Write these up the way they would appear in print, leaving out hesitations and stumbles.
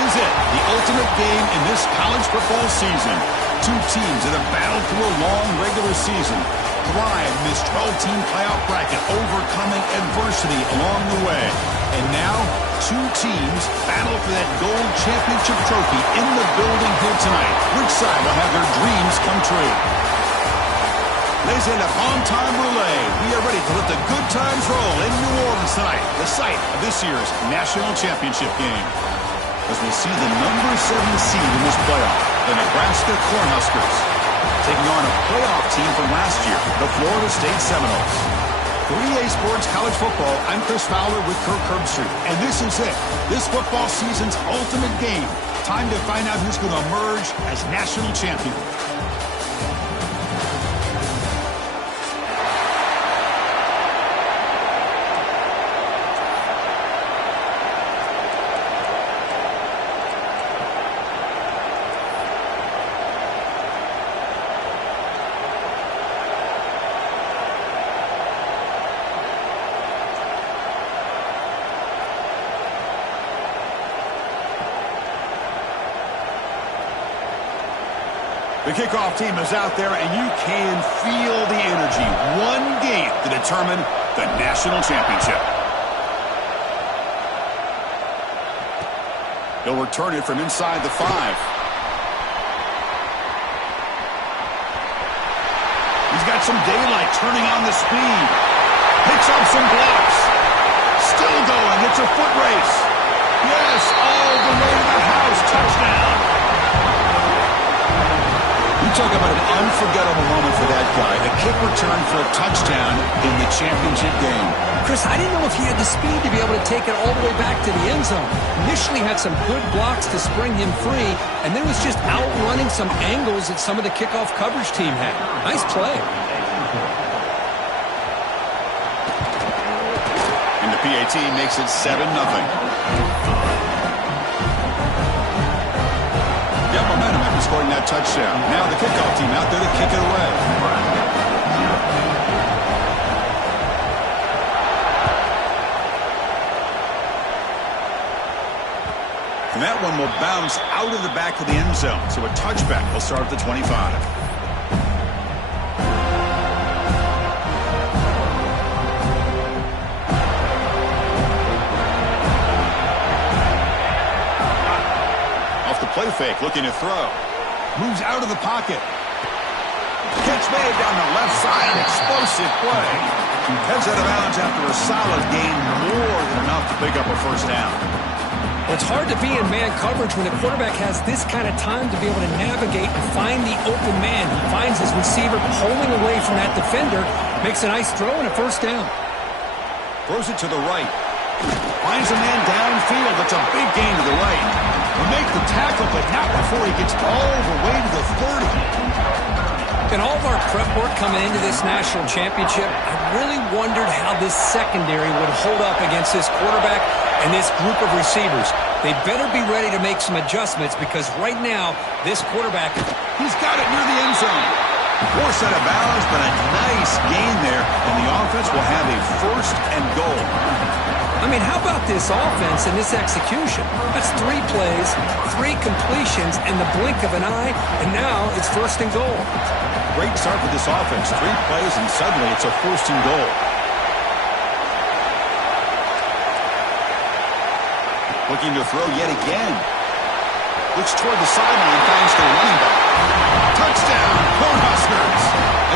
is it, the ultimate game in this college football season. Two teams that have battled through a long regular season, thrived in this 12-team playoff bracket, overcoming adversity along the way. And now, two teams battle for that gold championship trophy in the building here tonight. Which side will have their dreams come true? Ladies and gentlemen, on time relay. We are ready to let the good times roll in New Orleans tonight, the site of this year's national championship game. As we see the number 7 seed in this playoff, the Nebraska Cornhuskers, taking on a playoff team from last year, the Florida State Seminoles. 3A Sports College Football, I'm Chris Fowler with Kirk Herbstreit, and this is it, this football season's ultimate game. Time to find out who's going to emerge as national champion. The kickoff team is out there, and you can feel the energy. One game to determine the national championship. He'll return it from inside the 5. He's got some daylight, turning on the speed. Picks up some blocks. Still going. It's a foot race. Yes, all the way to the house. Touchdown. You talk about an unforgettable moment for that guy. A kick return for a touchdown in the championship game. Chris, I didn't know if he had the speed to be able to take it all the way back to the end zone. Initially had some good blocks to spring him free, and then was just outrunning some angles that some of the kickoff coverage team had. Nice play. And the PAT makes it 7-0. Momentum after scoring that touchdown. Now the kickoff team out there to kick it away. And that one will bounce out of the back of the end zone. So a touchback will start at the 25. Play fake, looking to throw. Moves out of the pocket. Catch made down the left side, an explosive play. Heads out of bounds after a solid gain, more than enough to pick up a first down. Well, it's hard to be in man coverage when the quarterback has this kind of time to be able to navigate and find the open man. He finds his receiver pulling away from that defender, makes a nice throw and a first down. Throws it to the right. Finds a man downfield. That's a big gain to the right. Make the tackle, but not before he gets all the way to the 30. In all of our prep work coming into this national championship, I really wondered how this secondary would hold up against this quarterback and this group of receivers. They better be ready to make some adjustments because right now, this quarterback, he's got it near the end zone. Forced out of bounds, but a nice gain there, and the offense will have a first and goal. I mean, how about this offense and this execution? That's 3 plays, 3 completions in the blink of an eye, and now it's first and goal. Great start for this offense. 3 plays, and suddenly it's a first and goal. Looking to throw yet again. Looks toward the sideline, finds the running back. Touchdown, Cornhuskers,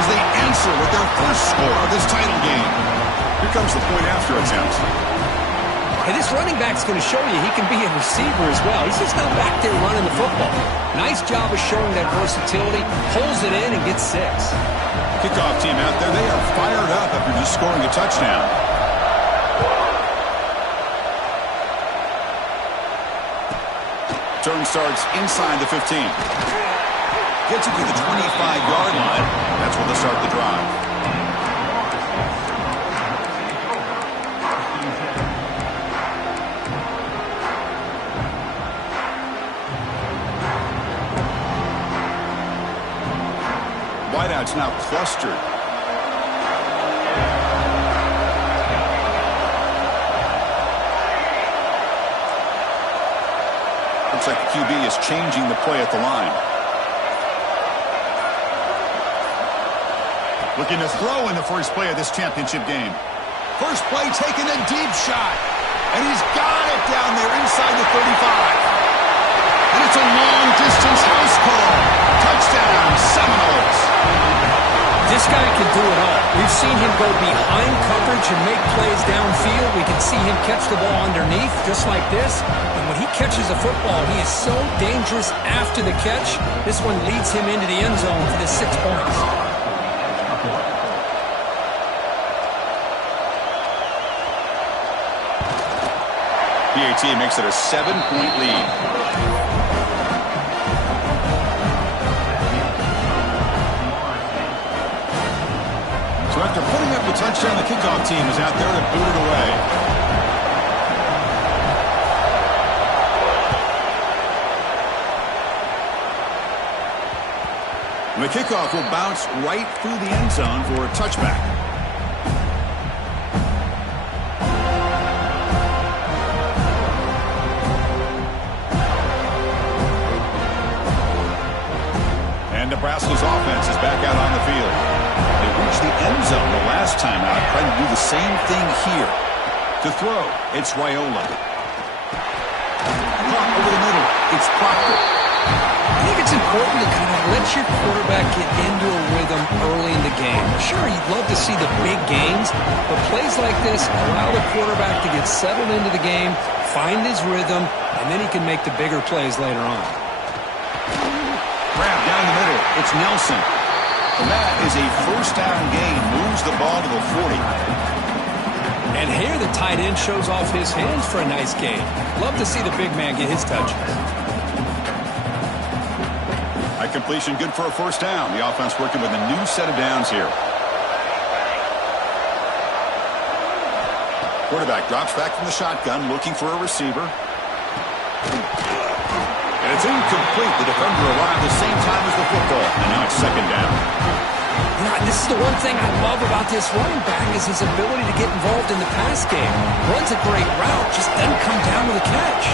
as they answer with their first score of this title game. Here comes the point after attempt. Hey, this running back's going to show you he can be a receiver as well. He's just not back there running the football. Nice job of showing that versatility. Pulls it in and gets 6. Kickoff team out there, they are fired up after just scoring a touchdown. Turn starts inside the 15. Gets it to the 25-yard line. That's where they'll start the drive. Wideouts now clustered. The Looks like the QB is changing the play at the line. Looking to throw in the first play of this championship game. First play taking a deep shot. And he's got it down there inside the 35. And it's a long-distance house call. Touchdown, Seminoles. This guy can do it all. We've seen him go behind coverage and make plays downfield. We can see him catch the ball underneath, just like this. And when he catches a football, he is so dangerous after the catch. This one leads him into the end zone for the 6 points. PAT makes it a 7-point lead. So after putting up a touchdown, the kickoff team is out there to boot it away. And the kickoff will bounce right through the end zone for a touchback. And Nebraska's offense is back out on the field. They reached the end zone the last time out, trying to do the same thing here. To throw, it's Raiola. Caught over the middle, it's Proctor. I think it's important to kind of let your quarterback get into a rhythm early in the game. Sure, you'd love to see the big gains, but plays like this allow the quarterback to get settled into the game, find his rhythm, and then he can make the bigger plays later on. Grab down the middle, it's Nelson. And that is a first down gain, moves the ball to the 40. And here the tight end shows off his hands for a nice gain. Love to see the big man get his touches. A completion good for a first down. The offense working with a new set of downs here. Quarterback drops back from the shotgun, looking for a receiver. And it's incomplete. The defender arrived at the same time as the football. And now it's second down. You know, this is the one thing I love about this running back is his ability to get involved in the pass game. Runs a great route, just doesn't come down with a catch.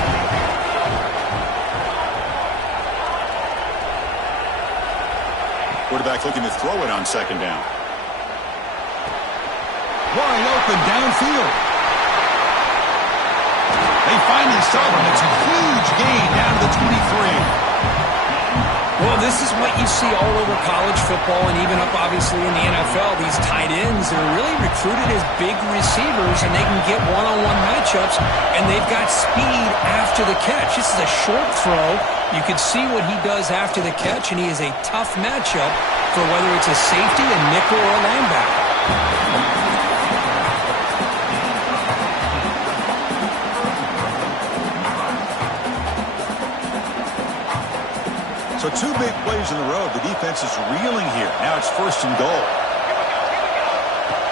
Quarterback looking to throw it on second down. Wide open downfield. They finally stop him. It's a huge gain down to the 23. Well, this is what you see all over college football and even up, obviously, in the NFL. These tight ends are really recruited as big receivers, and they can get one-on-one matchups, and they've got speed after the catch. This is a short throw. You can see what he does after the catch, and he is a tough matchup for whether it's a safety, a nickel, or a linebacker. So 2 big plays in a row. The defense is reeling here. Now it's first and goal.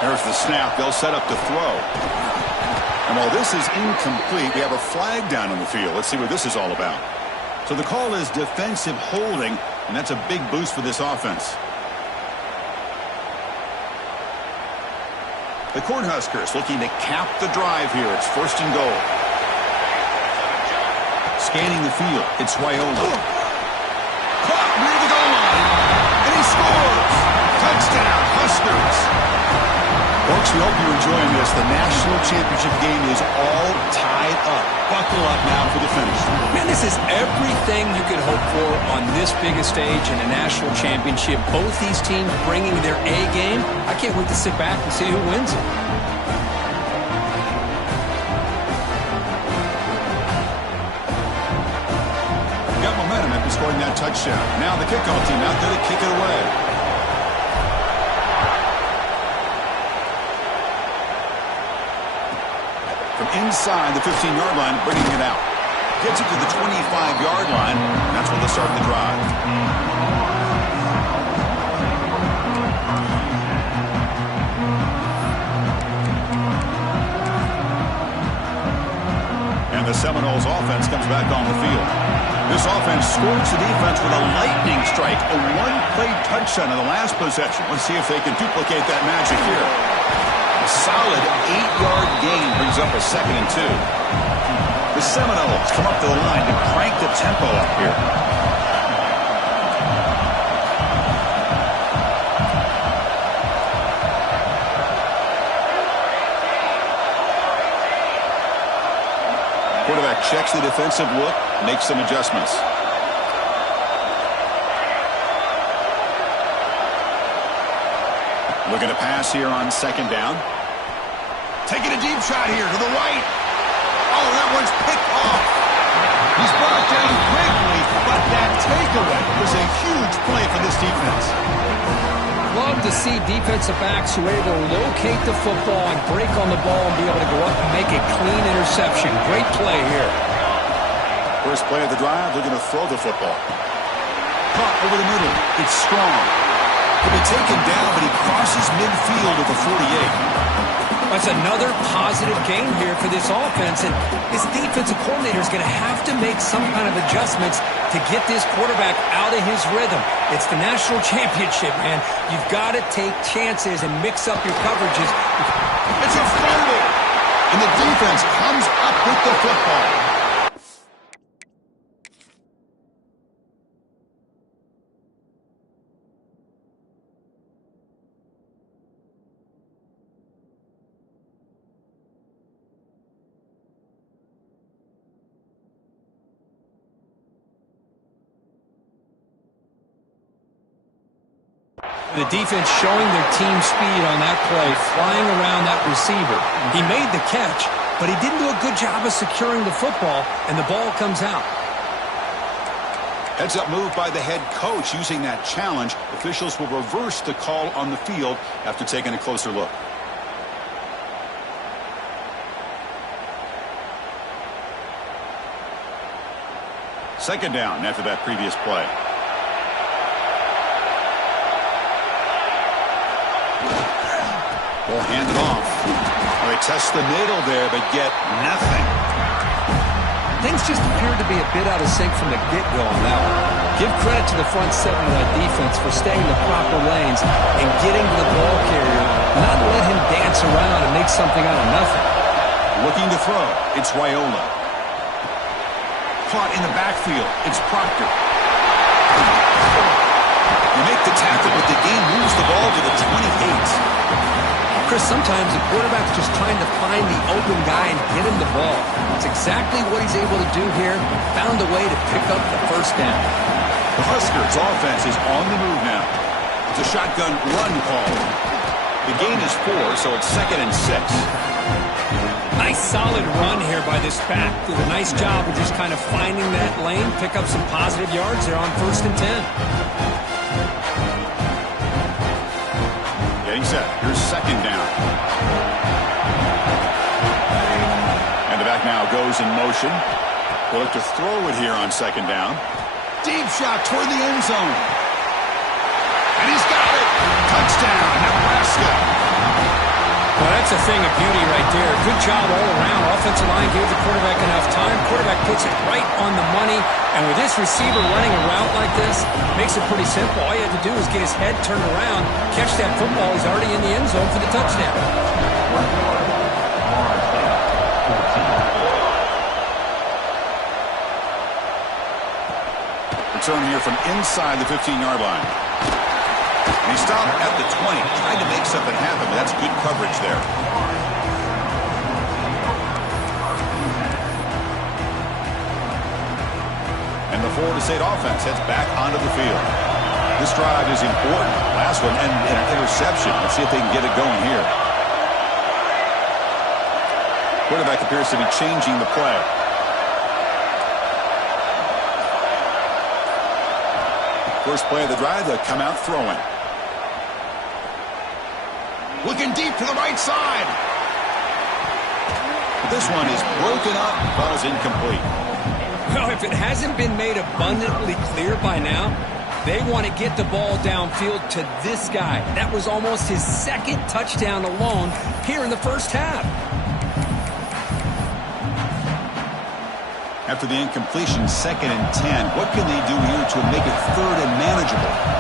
There's the snap. They'll set up to throw. And while this is incomplete, we have a flag down on the field. Let's see what this is all about. So the call is defensive holding, and that's a big boost for this offense. The Cornhuskers looking to cap the drive here. It's first and goal. Scanning the field. It's Raiola. Caught near the goal line, and he scores! Touchdown, Huskers! Folks, we hope you're enjoying this. The national championship game is all tied up. Buckle up now for the finish. Man, this is everything you could hope for on this biggest stage in a national championship. Both these teams bringing their A game. I can't wait to sit back and see who wins it. Scoring that touchdown. Now the kickoff team out there to kick it away. From inside the 15-yard line, bringing it out. Gets it to the 25-yard line. And that's where they start the drive. And the Seminoles offense comes back on the field. This offense scores the defense with a lightning strike, a one-play touchdown in the last possession. Let's see if they can duplicate that magic here. A solid 8-yard gain brings up a 2nd and 2. The Seminoles come up to the line to crank the tempo up here. Quarterback checks the defensive look, makes some adjustments. Looking to pass here on 2nd down. Taking a deep shot here to the right. Oh, that one's picked off. He's brought down quickly, but that takeaway was a huge play for this defense. Love to see defensive backs who are able to locate the football and break on the ball and be able to go up and make a clean interception. Great play here. First play of the drive, they're going to throw the football. Caught over the middle. It's strong. He'll be taken down, but he crosses midfield at the 48. That's another positive game here for this offense, and this defensive coordinator is going to have to make some kind of adjustments to get this quarterback out of his rhythm. It's the national championship, man. You've got to take chances and mix up your coverages. It's a fumble, and the defense comes up with the football. The defense showing their team speed on that play, flying around that receiver. He made the catch, but he didn't do a good job of securing the football, and the ball comes out. Heads up move by the head coach using that challenge. Officials will reverse the call on the field after taking a closer look. Second down after that previous play. Ball handed off. Well, they test the middle there, but get nothing. Things just appeared to be a bit out of sync from the get-go on that one. Give credit to the front seven of that defense for staying in the proper lanes and getting to the ball carrier, not let him dance around and make something out of nothing. Looking to throw. It's Raiola. Caught in the backfield. It's Proctor. You make the tackle, but the game moves the ball to the 28. Chris, sometimes the quarterback's just trying to find the open guy and get him the ball. It's exactly what he's able to do here. Found a way to pick up the first down. The Huskers' offense is on the move now. It's a shotgun run call. The gain is 4, so it's 2nd and 6. Nice solid run here by this back. Did a nice job of just kind of finding that lane, pick up some positive yards there on 1st and 10. Getting set. Here's 2nd down. And the back now goes in motion. They'll look to throw it here on 2nd down. Deep shot toward the end zone. And he's got it. Touchdown, Nebraska. Well, that's a thing of beauty right there. Good job all around. Offensive line gave the quarterback enough time. Quarterback puts it right on the money. And with this receiver running a route like this, makes it pretty simple. All you have to do is get his head turned around, catch that football. He's already in the end zone for the touchdown. Return here from inside the 15-yard line. And he stopped at the 20, trying to make something happen, but that's good coverage there. And the Florida State offense heads back onto the field. This drive is important. Last one and an interception. Let's see if they can get it going here. Quarterback appears to be changing the play. First play of the drive, they'll come out throwing. Looking deep to the right side. This one is broken up. Ball's incomplete. Well, if it hasn't been made abundantly clear by now, they want to get the ball downfield to this guy. That was almost his 2nd touchdown alone here in the first half. After the incompletion, 2nd and 10. What can they do here to make it 3rd and manageable?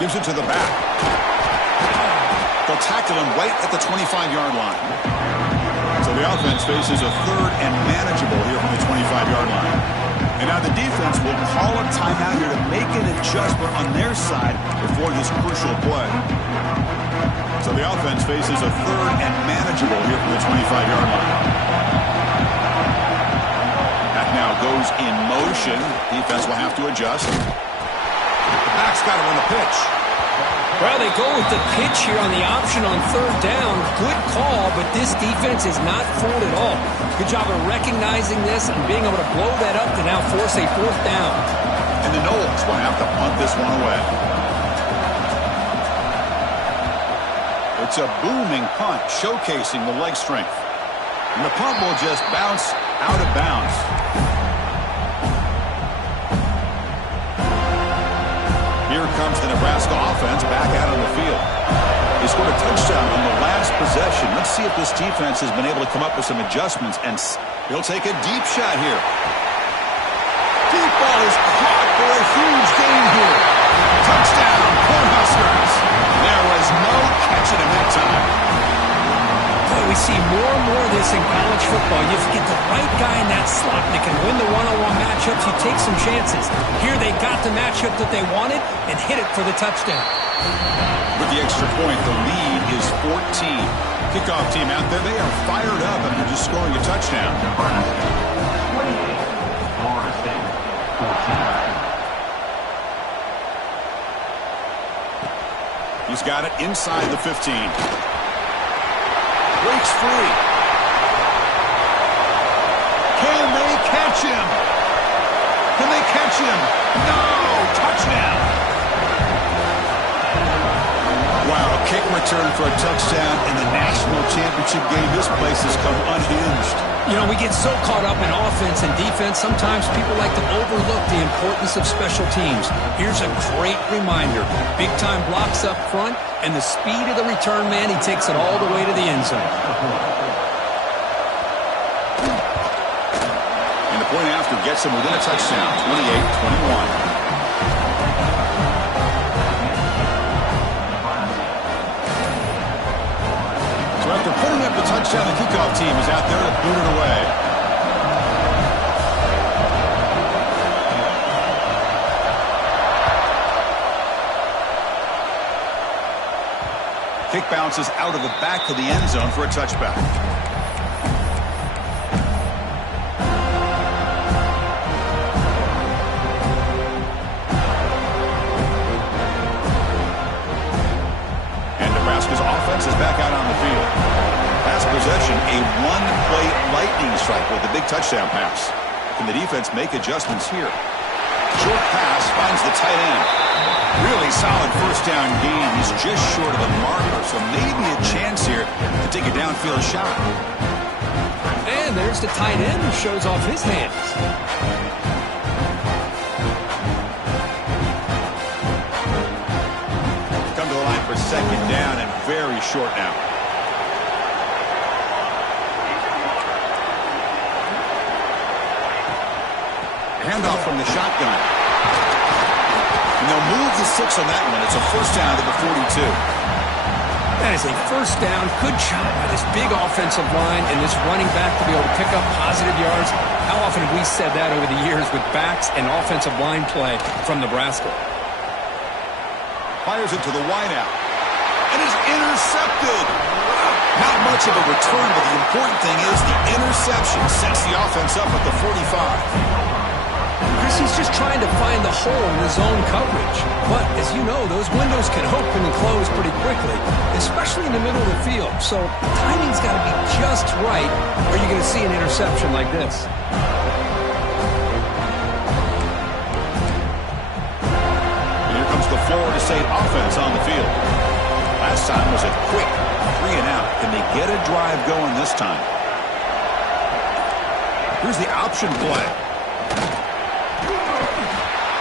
Gives it to the back. They'll tackle him right at the 25-yard line. So the offense faces a third and manageable here from the 25-yard line. And now the defense will call a timeout here to make an adjustment on their side before this crucial play. So the offense faces a third and manageable here from the 25-yard line. That now goes in motion. Defense will have to adjust. The back's got to run the pitch. Well, they go with the pitch here on the option on third down. Good call, but this defense is not fooled at all. Good job of recognizing this and being able to blow that up to now force a fourth down. And the Knowles will have to punt this one away. It's a booming punt, showcasing the leg strength. And the punt will just bounce out of bounds. Here comes the Nebraska offense back out on the field. They scored a touchdown on the last possession. Let's see if this defense has been able to come up with some adjustments. And he'll take a deep shot here. Deep ball is caught for a huge gain here. Touchdown, Cornhuskers. There was no catching him that time. Boy, we see more and more of this in college football. You get the right guy in that slot that can win the one-on-one matchups. You take some chances. Here they got the matchup that they wanted and hit it for the touchdown. With the extra point, the lead is 14. Kickoff team out there, they are fired up after just scoring a touchdown. Florida State, 14. He's got it inside the 15. Breaks free. Can they catch him? Can they catch him? No! Touchdown! Wow, a kick return for a touchdown in the national championship game. This place has come unhinged. You know, we get so caught up in offense and defense, sometimes people like to overlook the importance of special teams. Here's a great reminder. Big-time blocks up front, and the speed of the return man, he takes it all the way to the end zone. And the point after gets him within a touchdown, 28-21. After putting up the touchdown, the kickoff team is out there to boot it away. Kick bounces out of the back of the end zone for a touchback. Nebraska's offense is back out on the field. Last possession, a one-play lightning strike with a big touchdown pass. Can the defense make adjustments here? Short pass finds the tight end. Really solid first down gain. He's just short of a marker, so maybe a chance here to take a downfield shot. And there's the tight end who shows off his hands. For second down and very short now. Handoff from the shotgun. And they'll move the 6 on that one. It's a first down to the 42. That is a first down. Good job by this big offensive line and this running back to be able to pick up positive yards. How often have we said that over the years with backs and offensive line play from Nebraska? Fires it to the wideout. And is intercepted. Not much of a return, but the important thing is the interception sets the offense up at the 45. Chris, he's just trying to find the hole in the zone coverage. But, as you know, those windows can open and close pretty quickly, especially in the middle of the field. So timing's got to be just right, or you're going to see an interception like this. The Florida State offense on the field. Last time was a quick 3 and out. Can they get a drive going this time? Here's the option play.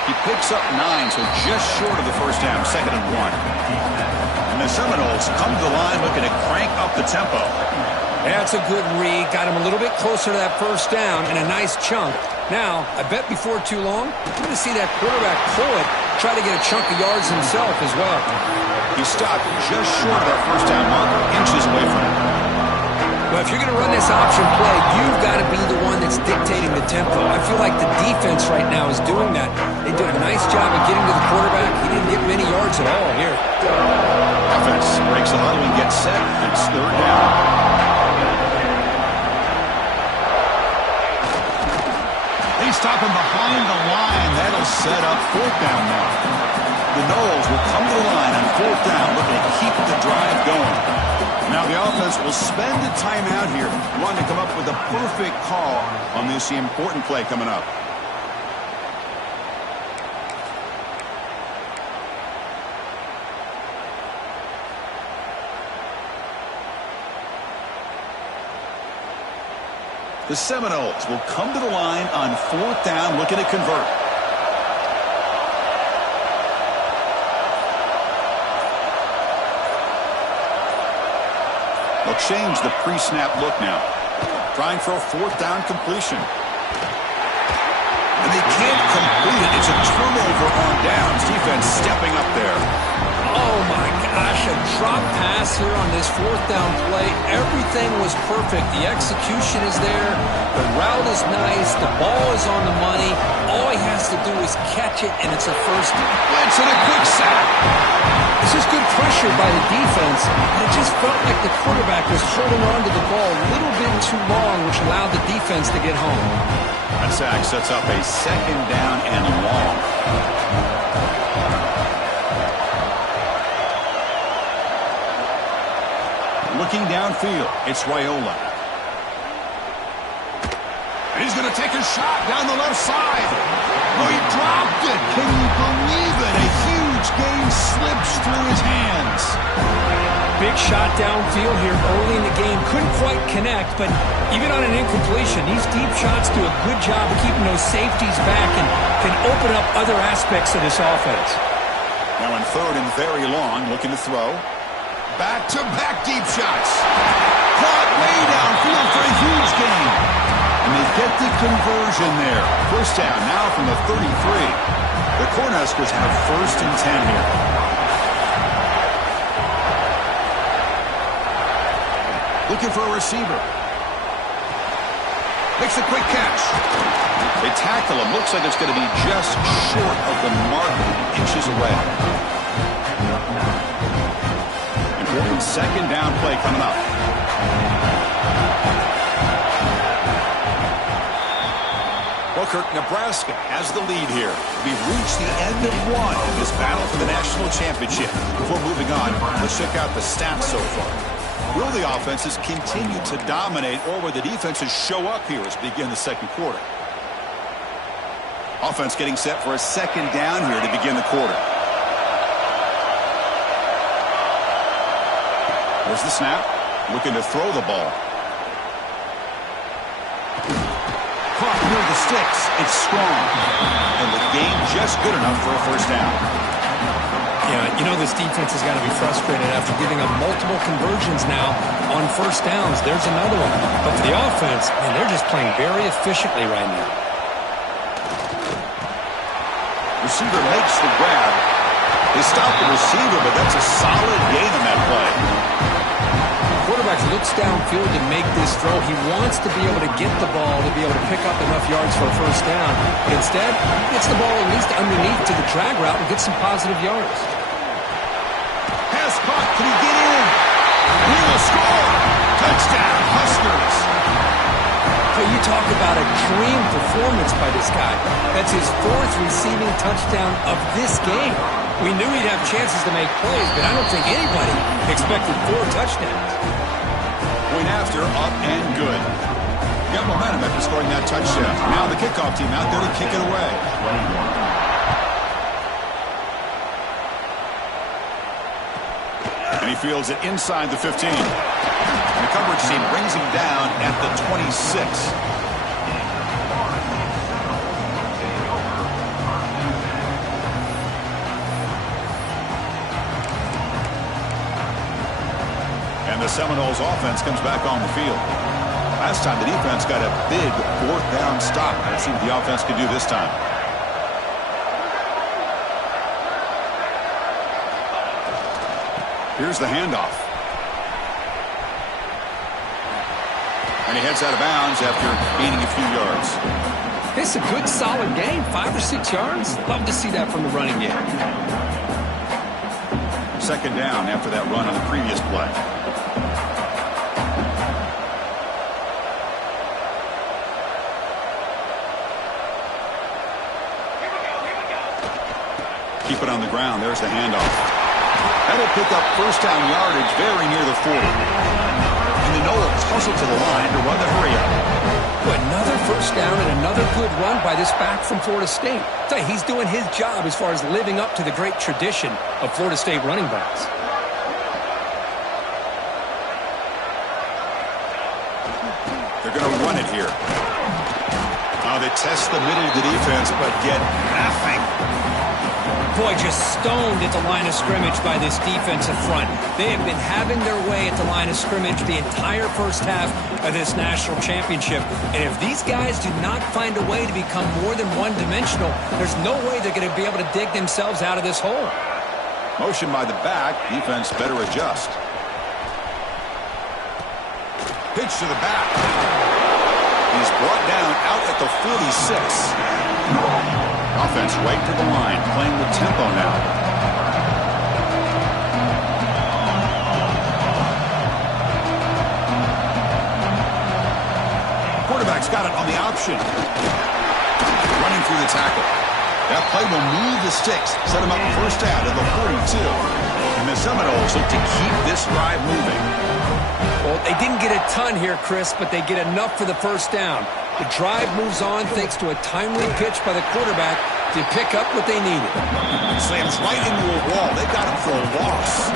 He picks up 9, so just short of the first down, 2nd and 1. And the Seminoles come to the line looking to crank up the tempo. That's a good read. Got him a little bit closer to that first down and a nice chunk. Now, I bet before too long, we're going to see that quarterback pull it try to get a chunk of yards himself as well. He stopped just short of that first down marker, inches away from it. Well, if you're going to run this option play, you've got to be the one that's dictating the tempo. I feel like the defense right now is doing that. They did a nice job of getting to the quarterback. He didn't get many yards at all here. Offense breaks the huddle and gets set. It's third down. They stop him behind the line. That'll set up fourth down now. The Noles will come to the line on fourth down, looking to keep the drive going. Now the offense will spend a timeout here, wanting to come up with a perfect call on this important play coming up. The Seminoles will come to the line on fourth down, looking to convert. They'll change the pre-snap look now. Trying for a fourth down completion. And they can't complete it. It's a turnover on downs. Defense stepping up there. Oh, my gosh. A drop pass here on this fourth down play. Everything was perfect. The execution is there. The route is nice. The ball is on the money. All he has to do is catch it, and it's a first down. Blitz and a quick sack. This is good pressure by the defense, but it just felt like the quarterback was holding on to the ball a little bit too long, which allowed the defense to get home. That sack sets up a second down and long. Looking downfield, it's Raiola. And he's going to take a shot down the left side. Oh, he dropped it. Can you believe it? A huge gain slips through his hands. Big shot downfield here early in the game. Couldn't quite connect, but even on an incompletion, these deep shots do a good job of keeping those safeties back and can open up other aspects of this offense. Now in third and very long, looking to throw. Back-to-back deep shots. Caught way downfield for a huge gain. And they get the conversion there. First down now from the 33. The Cornhuskers have first and 10 here. Looking for a receiver. Makes a quick catch. They tackle him. Looks like it's going to be just short of the mark, inches away. Important second down play coming up. Booker, Nebraska has the lead here. We've reached the end of one in this battle for the national championship. Before moving on, let's check out the stats so far. Will the offenses continue to dominate, or will the defenses show up here as we begin the second quarter? Offense getting set for a second down here to begin the quarter. There's the snap. Looking to throw the ball. Caught near the sticks. It's strong. And the gain just good enough for a first down. Yeah, you know this defense has got to be frustrated after giving up multiple conversions now on first downs. There's another one. But for the offense, man, they're just playing very efficiently right now. Receiver makes the grab. They stop the receiver, but that's a solid gain on that play. Quarterback looks downfield to make this throw. He wants to be able to get the ball to be able to pick up enough yards for a first down. But instead, he gets the ball at least underneath to the drag route and gets some positive yards. Pass caught. Can he get in? He will score. Touchdown, Huskers. So you talk about a dream performance by this guy. That's his fourth receiving touchdown of this game. We knew he'd have chances to make plays, but I don't think anybody expected 4 touchdowns. Point after, up and good. Got momentum after scoring that touchdown. Now the kickoff team out there to kick it away. And he fields it inside the 15. And the coverage team brings him down at the 26. And the Seminoles offense comes back on the field. Last time the defense got a big fourth down stop. Let's see what the offense can do this time. Here's the handoff. And he heads out of bounds after gaining a few yards. It's a good, solid game. 5 or 6 yards. Love to see that from the running game. Second down after that run on the previous play. Keep it on the ground. There's the handoff. That'll pick up first down yardage very near the 40. And the Noles hustle to the line to run the hurry up. Another first down and another good run by this back from Florida State. He's doing his job as far as living up to the great tradition of Florida State running backs. They're going to run it here. They test the middle of the defense, but get nothing. Boy, just stoned at the line of scrimmage by this defensive front. They have been having their way at the line of scrimmage the entire first half of this national championship. And if these guys do not find a way to become more than one-dimensional, there's no way they're going to be able to dig themselves out of this hole. Motion by the back. Defense better adjust. Pitch to the back. He's brought down out at the 46. Offense right to the line, playing with tempo now. Quarterback's got it on the option. Running through the tackle. That play will move the sticks, set him up first down at the 42. And the Seminoles look to keep this drive moving. Well, they didn't get a ton here, Chris, but they get enough for the first down. The drive moves on thanks to a timely pitch by the quarterback to pick up what they needed. Slams right into a wall. They got him for a loss.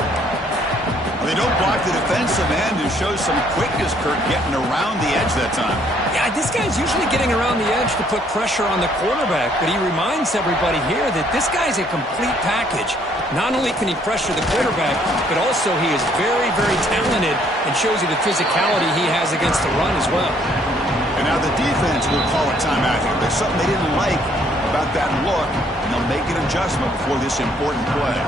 They don't block the defensive end, who shows some quickness, Kirk, getting around the edge that time. Yeah, this guy's usually getting around the edge to put pressure on the quarterback, but he reminds everybody here that this guy's a complete package. Not only can he pressure the quarterback, but also he is very, very talented and shows you the physicality he has against the run as well. And now the defense will call a timeout here. There's something they didn't like about that look, and they'll make an adjustment before this important play.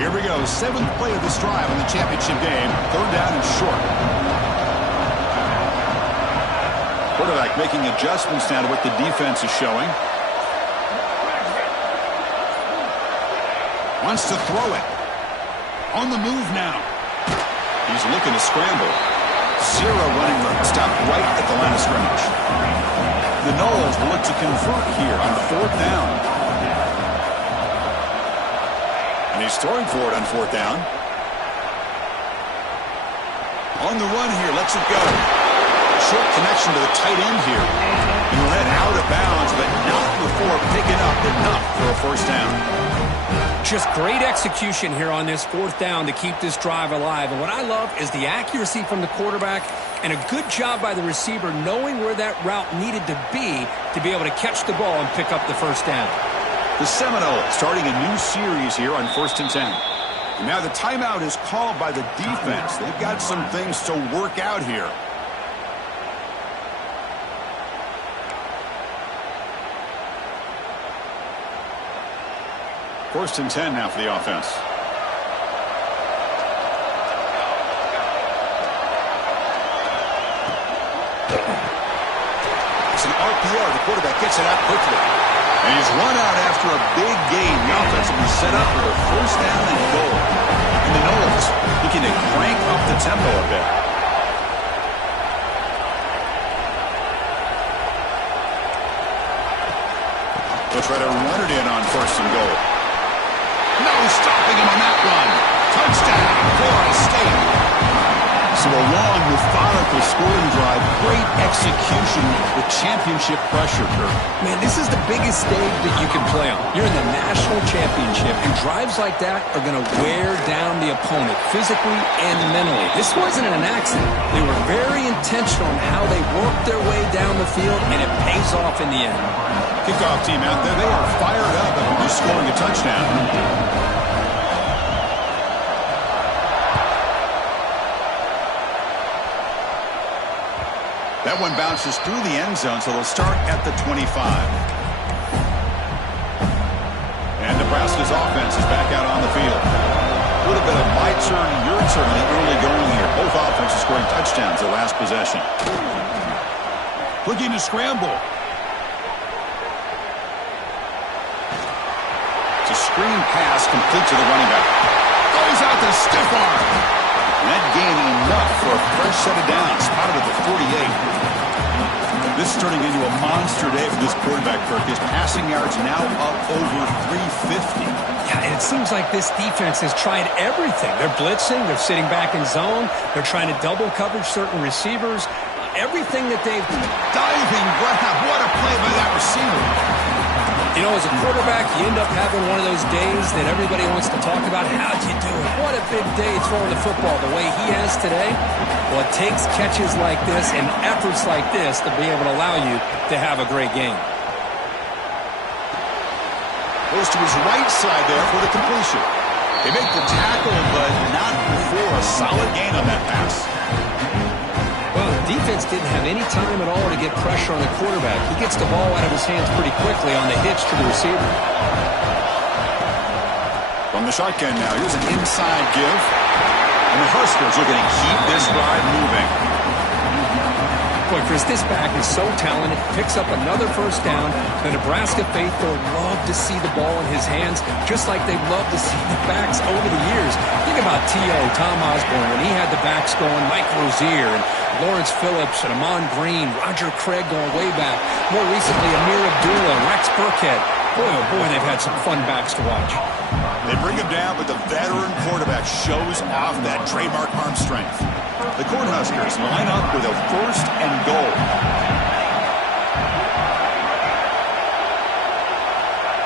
Here we go, 7th play of this drive in the championship game. 3rd down and short. Quarterback making adjustments now to what the defense is showing. Wants to throw it. On the move now. He's looking to scramble. 0 running room. Stopped right at the line of scrimmage. The Noles will look to convert here on 4th down. And he's throwing for it on 4th down. On the run here, lets it go. Short connection to the tight end here. And led out of bounds, but not before picking up enough for a first down. Just great execution here on this 4th down to keep this drive alive. And what I love is the accuracy from the quarterback and a good job by the receiver knowing where that route needed to be able to catch the ball and pick up the first down. The Seminoles starting a new series here on 1st and 10. And now the timeout is called by the defense. They've got some things to work out here. First and 10 now for the offense. It's an RPO. The quarterback gets it out quickly. And he's run out after a big gain. The offense will be set up for the first down and goal. And the Noles looking to crank up the tempo a bit. They'll try to run it in on 1st and goal. No stopping him on that run. Touchdown, Florida State. So a long, methodical scoring drive. Great execution with championship pressure, Kirk. Man, this is the biggest stage that you can play on. You're in the national championship, and drives like that are going to wear down the opponent physically and mentally. This wasn't an accident. They were very intentional in how they worked their way down the field, and it pays off in the end. Kickoff team out there. They are fired up after scoring a touchdown. That one bounces through the end zone, so they'll start at the 25. And Nebraska's offense is back out on the field. A little bit of my turn, your turn in the early going here. Both offenses scoring touchdowns their last possession. Looking to scramble. It's a screen pass complete to the running back. Goes out to stiff arm. And that gain enough for a fresh set of downs. Spotted at the 48. This is turning into a monster day for this quarterback, Kirk. His passing yards now up over 350. Yeah, and it seems like this defense has tried everything. They're blitzing. They're sitting back in zone. They're trying to double coverage certain receivers. Everything that they've... Diving grab. What a play by that receiver. You know, as a quarterback, you end up having one of those days that everybody wants to talk about. How'd you do it? What a big day throwing the football the way he has today. Well, it takes catches like this and efforts like this to be able to allow you to have a great game. Goes to his right side there for the completion. They make the tackle, but not before a solid gain on that pass. Well, the defense didn't have any time at all to get pressure on the quarterback. He gets the ball out of his hands pretty quickly on the hitch to the receiver. From the shotgun now, here's an inside give. And the Huskers looking to keep this drive moving. Boy, Chris, this back is so talented. Picks up another first down. The Nebraska faithful love to see the ball in his hands, just like they've loved to see the backs over the years. Think about T.O., Tom Osborne, when he had the backs going, Mike Rozier, and Lawrence Phillips, and Amon Green, Roger Craig going way back. More recently, Amir Abdullah, Rex Burkhead. Boy, oh boy, they've had some fun backs to watch. They bring him down, but the veteran quarterback shows off that trademark arm strength. The Cornhuskers line up with a first and goal.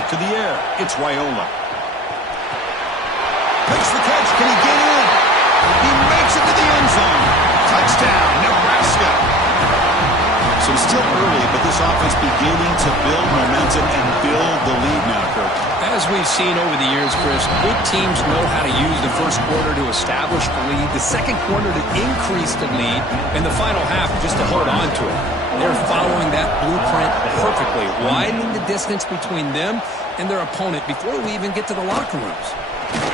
To the air, it's Raiola. Makes the catch. Can he get in? He makes it to the end zone. Touchdown, Nebraska. So it's still early, but this offense beginning to build momentum and build the lead now, Kirk. As we've seen over the years, Chris, good teams know how to use the first quarter to establish the lead, the second quarter to increase the lead, and the final half just to hold on to it. They're following that blueprint perfectly, widening the distance between them and their opponent before we even get to the locker rooms.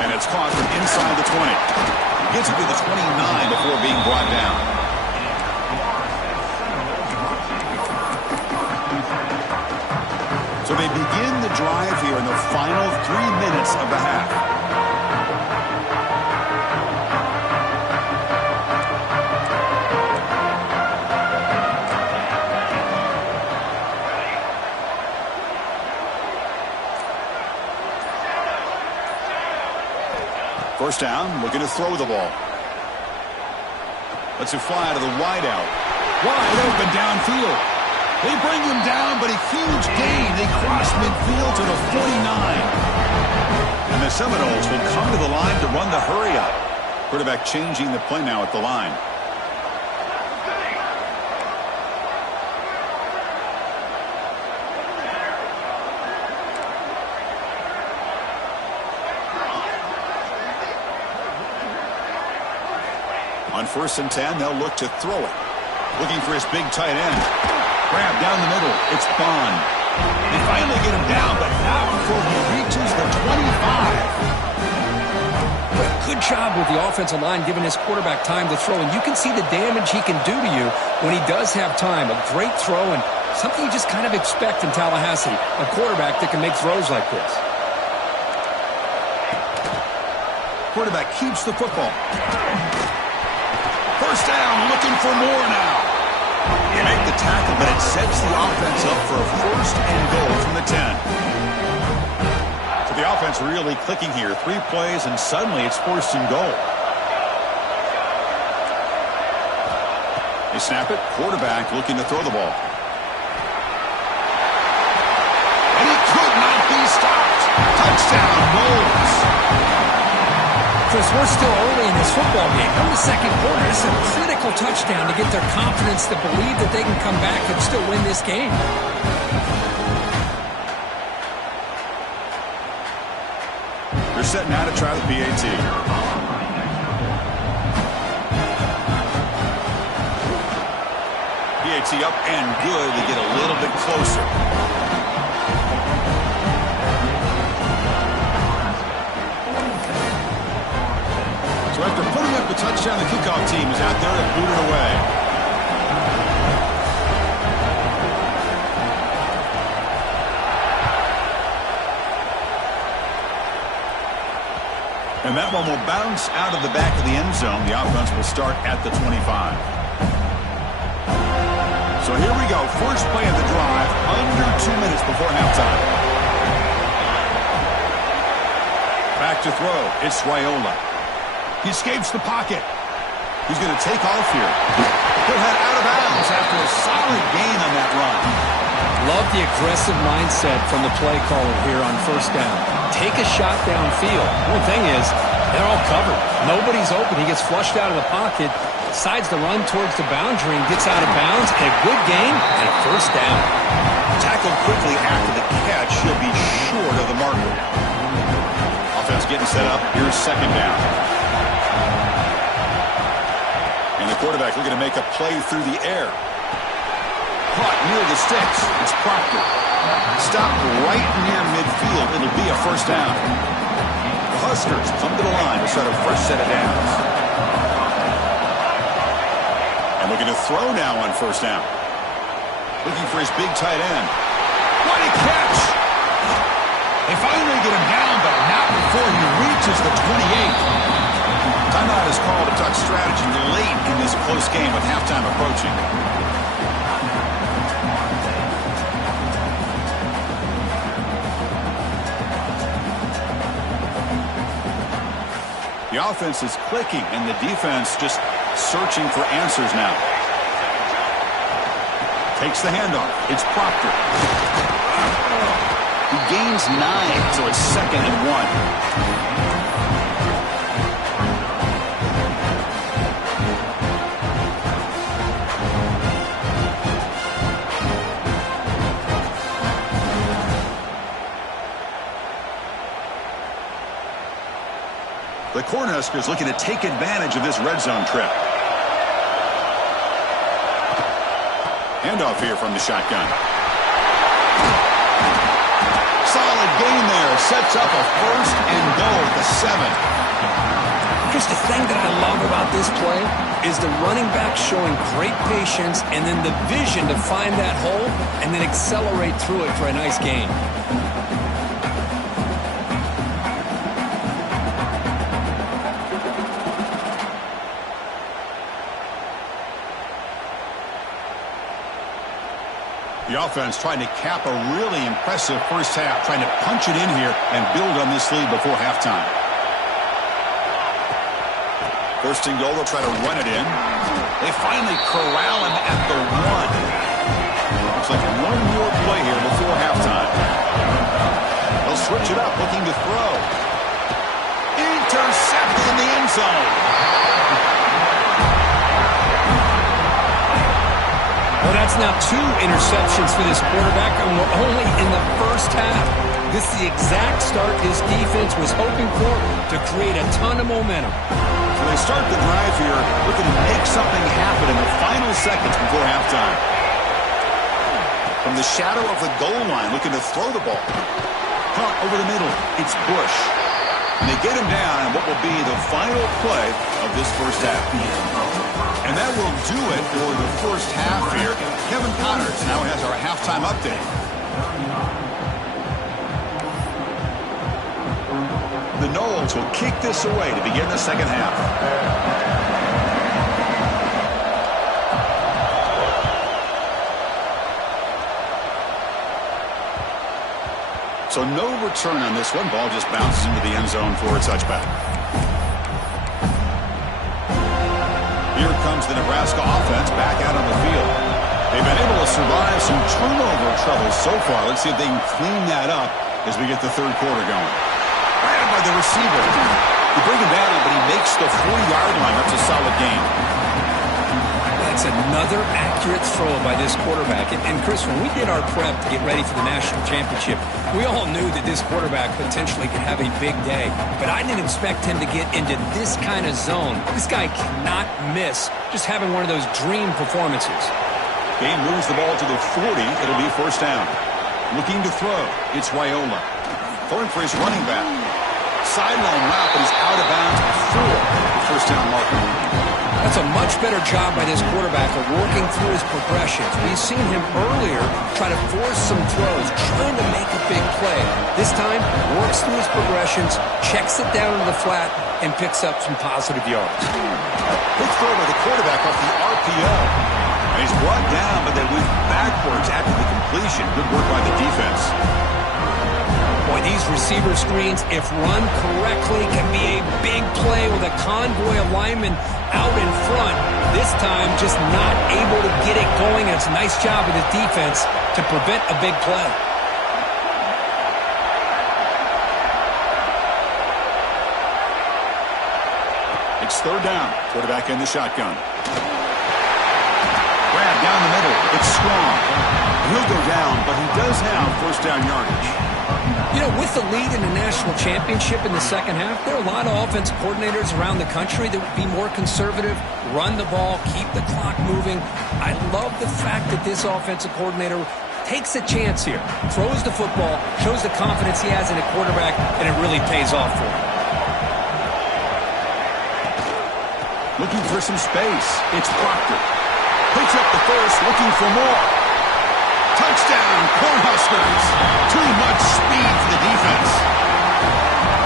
And it's caught from inside the 20. Gets it to the 29 before being brought down. So they begin the drive here in the final 3 minutes of the half. First down, looking to throw the ball. Lets it fly to the wideout. Wide open downfield. They bring him down, but a huge gain. They cross midfield to the 49. And the Seminoles will come to the line to run the hurry-up. Quarterback changing the play now at the line. On 1st and 10, they'll look to throw it. Looking for his big tight end. Grab down the middle. It's Bond. They finally get him down, but not before he reaches the 25. Good job with the offensive line giving his quarterback time to throw, and you can see the damage he can do to you when he does have time. A great throw and something you just kind of expect in Tallahassee, a quarterback that can make throws like this. Quarterback keeps the football. First down, looking for more now. They make the tackle, but it sets the offense up for a first and goal from the 10. So the offense really clicking here. 3 plays, and suddenly it's first and goal. They snap it. Quarterback looking to throw the ball. And he could not be stopped. Touchdown, Knowles. Chris, we're still early in this football game. In the second quarter, it's a critical touchdown to get their confidence to believe that they can come back and still win this game. They're setting out to try the PAT. PAT Tee up and good to get a little bit closer. So after putting up the touchdown, the kickoff team is out there to boot it away. And that one will bounce out of the back of the end zone. The offense will start at the 25. So here we go. First play of the drive, under 2 minutes before halftime. Back to throw. It's Raiola. He escapes the pocket. He's going to take off here. He'll head out of bounds after a solid gain on that run. Love the aggressive mindset from the play caller here on first down. Take a shot downfield. One thing is, they're all covered. Nobody's open. He gets flushed out of the pocket, decides to run towards the boundary and gets out of bounds. And a good gain and a first down. Tackled quickly after the catch. He'll be short of the marker. Offense getting set up. Here's second down. And the quarterback looking to make a play through the air. Caught near the sticks. It's Proctor. Stopped right near midfield. It'll be a first down. The Huskers come to the line to start a fresh set of downs. And looking to throw now on first down. Looking for his big tight end. What a catch! They finally get him down, but not before he reaches the 28. Timeout is called to talk strategy late in this close game with halftime approaching. The offense is clicking, and the defense just searching for answers now. Takes the handoff. It's Proctor. He gains 9, so it's 2nd and 1. The Cornhuskers looking to take advantage of this red zone trip. Handoff here from the shotgun. Solid gain there. Sets up a first and goal at the 7. Just the thing that I love about this play is the running back showing great patience and then the vision to find that hole and then accelerate through it for a nice gain. The offense trying to cap a really impressive first half, trying to punch it in here and build on this lead before halftime. First and goal, they'll try to run it in. They finally corral him at the 1. Looks like one more play here before halftime. They'll switch it up, looking to throw. Intercepted in the end zone. Well, that's now 2 interceptions for this quarterback, and we're only in the first half. This is the exact start this defense was hoping for to create a ton of momentum. So they start the drive here, looking to make something happen in the final seconds before halftime. From the shadow of the goal line, looking to throw the ball. Caught over the middle. It's Bush. And they get him down on what will be the final play of this first half. And that will do it for the first half here. Kevin Connors now has our halftime update. The Noles will kick this away to begin the second half. So no return on this one. Ball just bounces into the end zone for a touchback. Here comes the Nebraska offense back out on the field. They've been able to survive some turnover trouble so far. Let's see if they can clean that up as we get the third quarter going. Ran by the receiver. They bring him down, but he makes the 40-yard line. That's a solid gain. That's another accurate throw by this quarterback. And Chris, when we did our prep to get ready for the national championship, we all knew that this quarterback potentially could have a big day. But I didn't expect him to get into this kind of zone. This guy cannot miss just having one of those dream performances. Game moves the ball to the 40. It'll be first down. Looking to throw. It's Raiola. Throwing for his running back. Sideline route, but he's out of bounds before the first down marker. That's a much better job by this quarterback of working through his progressions. We've seen him earlier try to force some throws, trying to make a big play. This time, works through his progressions, checks it down into the flat, and picks up some positive yards. Quick throw by the quarterback off the RPO. And he's brought down, but they move backwards after the completion. Good work by the defense. Boy, these receiver screens, if run correctly, can be a big play with a convoy of linemen out in front. This time, just not able to get it going. And it's a nice job of the defense to prevent a big play. It's third down. Quarterback in the shotgun. Grab down the middle. It's strong. He'll go down, but he does have first down yardage. You know, with the lead in the national championship in the second half, there are a lot of offensive coordinators around the country that would be more conservative, run the ball, keep the clock moving. I love the fact that this offensive coordinator takes a chance here, throws the football, shows the confidence he has in a quarterback, and it really pays off for him. Looking for some space. It's Proctor. Picks up the first, looking for more. Touchdown, Cornhuskers. Too much speed for the defense.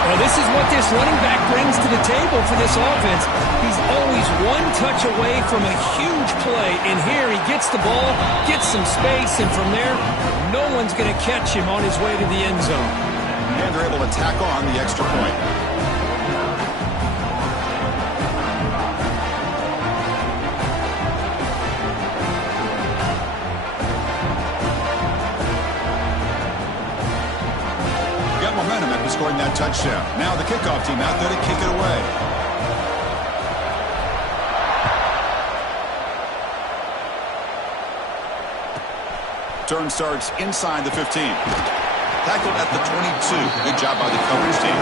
Well, this is what this running back brings to the table for this offense. He's always one touch away from a huge play. And here he gets the ball, gets some space, and from there, no one's going to catch him on his way to the end zone. And they're able to tack on the extra point. Momentum after scoring that touchdown. Now the kickoff team out there to kick it away. Turn starts inside the 15. Tackled at the 22. Good job by the coverage team.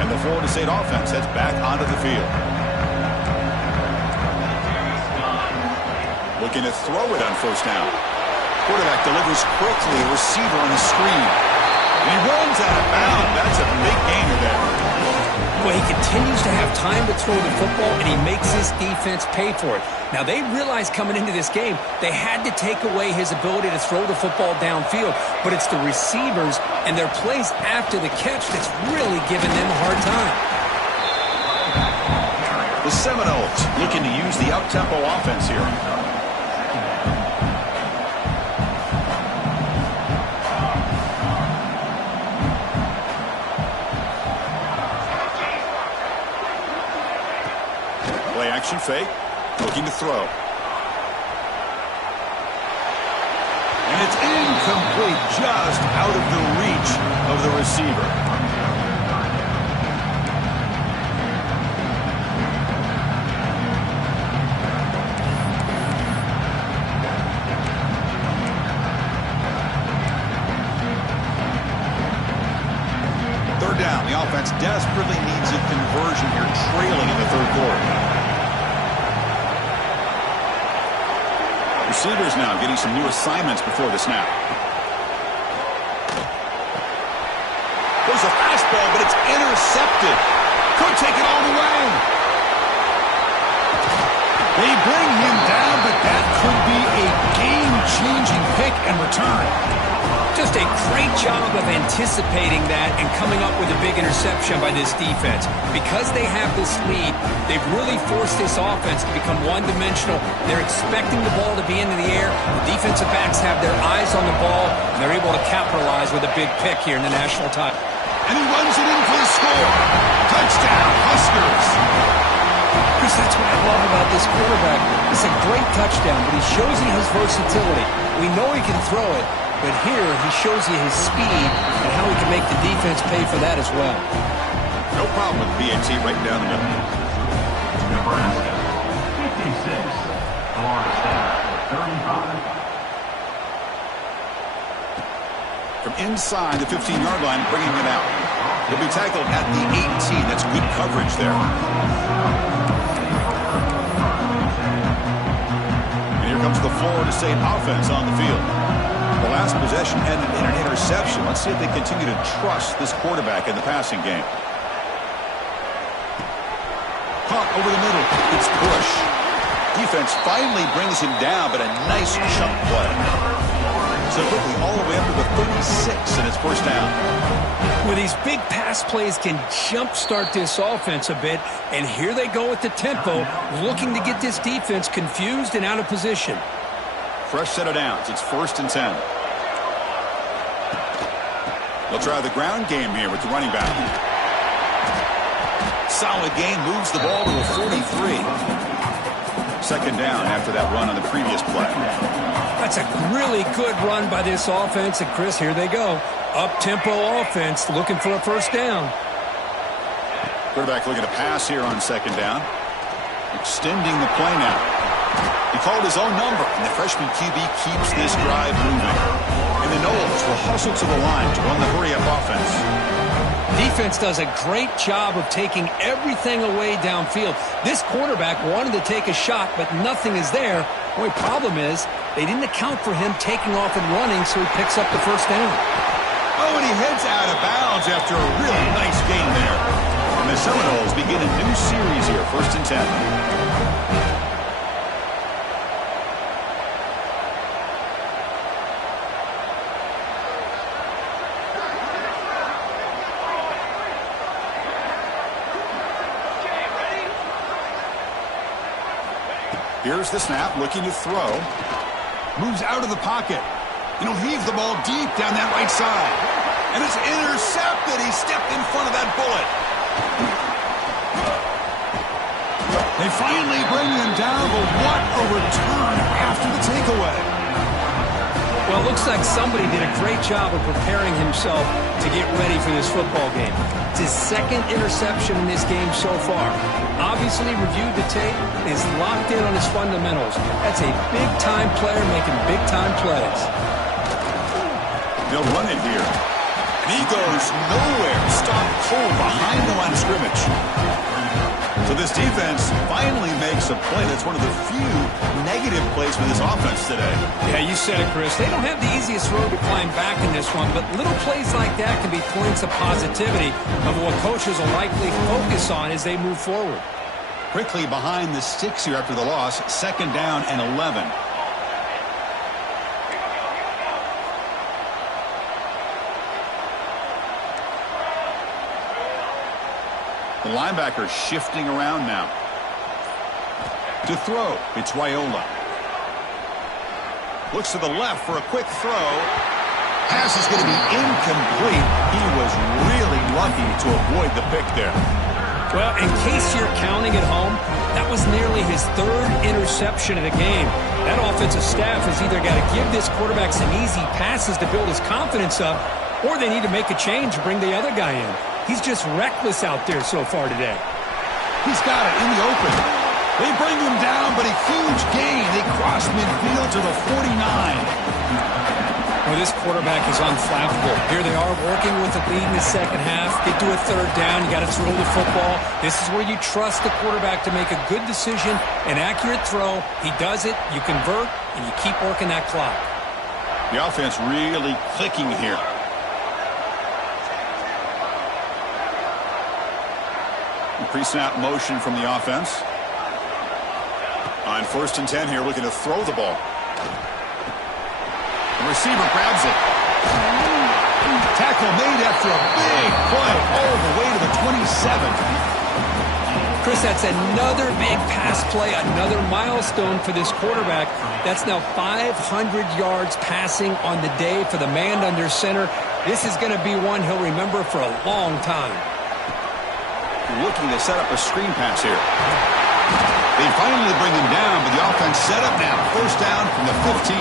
And the Florida State offense heads back onto the field. Looking to throw it on first down. Quarterback delivers quickly. A receiver on the screen. And he runs out of bounds. That's a big gainer there. Well, he continues to have time to throw the football, and he makes his defense pay for it. Now, they realized coming into this game they had to take away his ability to throw the football downfield, but it's the receivers and their plays after the catch that's really giving them a hard time. The Seminoles looking to use the up-tempo offense here. Play action fake, looking to throw. And it's incomplete, just out of the reach of the receiver. Third down, the offense desperately needs a conversion here, trailing in the third quarter. Receivers now getting some new assignments before the snap. There's a fastball, but it's intercepted. Could take it all the way. They bring him down, but that could be a game-changing pick and return. Just a great job of anticipating that and coming up with a big interception by this defense. Because they have this lead, they've really forced this offense to become one-dimensional. They're expecting the ball to be into the air. The defensive backs have their eyes on the ball, and they're able to capitalize with a big pick here in the national title. And he runs it in for the score. Touchdown, Huskers. Chris, that's what I love about this quarterback. It's a great touchdown, but he shows you his versatility. We know he can throw it, but here he shows you his speed and how he can make the defense pay for that as well. No problem with BAT right down the middle. Nebraska, 56. Florida State, 35. from inside the 15-yard line, bringing it out. He'll be tackled at the 18. That's good coverage there. And here comes the Florida State offense on the field. The last possession ended in an interception. Let's see if they continue to trust this quarterback in the passing game. Caught over the middle. It's push. Defense finally brings him down, but a nice chunk play. So quickly all the way up to the 36, and it's first down. Well, these big pass plays can jumpstart this offense a bit, and here they go with the tempo, looking to get this defense confused and out of position. Fresh set of downs. It's 1st and 10. They'll try the ground game here with the running back. Solid game, moves the ball to a 43. 2nd down after that run on the previous play. That's a really good run by this offense. And, Chris, here they go. Up-tempo offense looking for a first down. Quarterback looking to pass here on 2nd down. Extending the play now. He called his own number, and the freshman QB keeps this drive moving. And the Noles will hustle to the line to run the hurry-up offense. Defense does a great job of taking everything away downfield. This quarterback wanted to take a shot, but nothing is there. The only problem is they didn't account for him taking off and running, so he picks up the first down. Oh, and he heads out of bounds after a really nice game there. And the Seminoles begin a new series here, 1st and 10. Here's the snap, looking to throw. Moves out of the pocket. And he'll heave the ball deep down that right side. And it's intercepted. He stepped in front of that bullet. They finally bring him down, but what a return after the takeaway. Well, it looks like somebody did a great job of preparing himself to get ready for this football game. It's his 2nd interception in this game so far. Obviously reviewed the tape and is locked in on his fundamentals. That's a big-time player making big-time plays. They'll run it here. And he goes nowhere. Stopped cold behind the line of scrimmage. So this defense finally makes a play. That's one of the few negative plays for this offense today. Yeah, you said it, Chris. They don't have the easiest road to climb back in this one, but little plays like that can be points of positivity of what coaches will likely focus on as they move forward. Quickly behind the sticks here after the loss. 2nd down and 11. The linebacker shifting around now. To throw, it's Raiola. Looks to the left for a quick throw. Pass is going to be incomplete. He was really lucky to avoid the pick there. Well, in case you're counting at home, that was nearly his 3rd interception of the game. That offensive staff has either got to give this quarterback some easy passes to build his confidence up, or they need to make a change and bring the other guy in. He's just reckless out there so far today. He's got it in the open. They bring him down, but a huge gain. They cross midfield to the 49. Well, this quarterback is unflappable. Here they are working with the lead in the 2nd half. Get to a 3rd down. You got to throw the football. This is where you trust the quarterback to make a good decision, an accurate throw. He does it, you convert, and you keep working that clock. The offense really clicking here. Pre-snap motion from the offense. On 1st and 10 here, looking to throw the ball. The receiver grabs it. Tackle made after a big play all the way to the 27. Chris, that's another big pass play, another milestone for this quarterback. That's now 500 yards passing on the day for the man under center. This is going to be one he'll remember for a long time. Looking to set up a screen pass here. They finally bring him down, but the offense set up now. First down from the 15.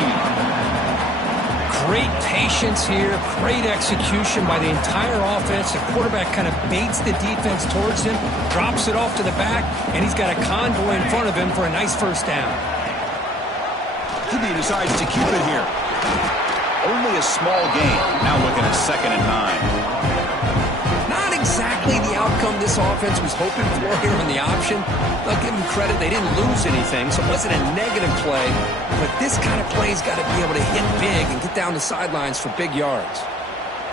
Great patience here, great execution by the entire offense. The quarterback kind of baits the defense towards him, drops it off to the back, and he's got a convoy in front of him for a nice first down. QB decides to keep it here. Only a a small gain. Now looking at 2nd and 9. Not exactly the outcome this offense was hoping for here on the option. I'll give them credit. They didn't lose anything, so it wasn't a negative play. But this kind of play's got to be able to hit big and get down the sidelines for big yards.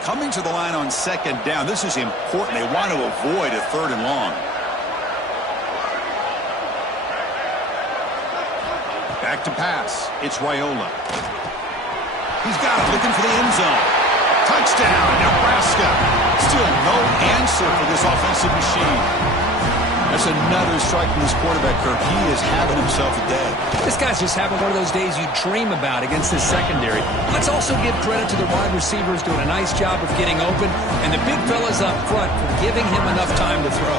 Coming to the line on 2nd down, this is important. They want to avoid a 3rd and long. Back to pass. It's Raiola. He's got it, looking for the end zone. Touchdown, Nebraska. Still no answer for this offensive machine. That's another strike from this quarterback, Kirk. He is having himself a day. This guy's just having one of those days you dream about against this secondary. Let's also give credit to the wide receivers doing a nice job of getting open, and the big fellas up front for giving him enough time to throw.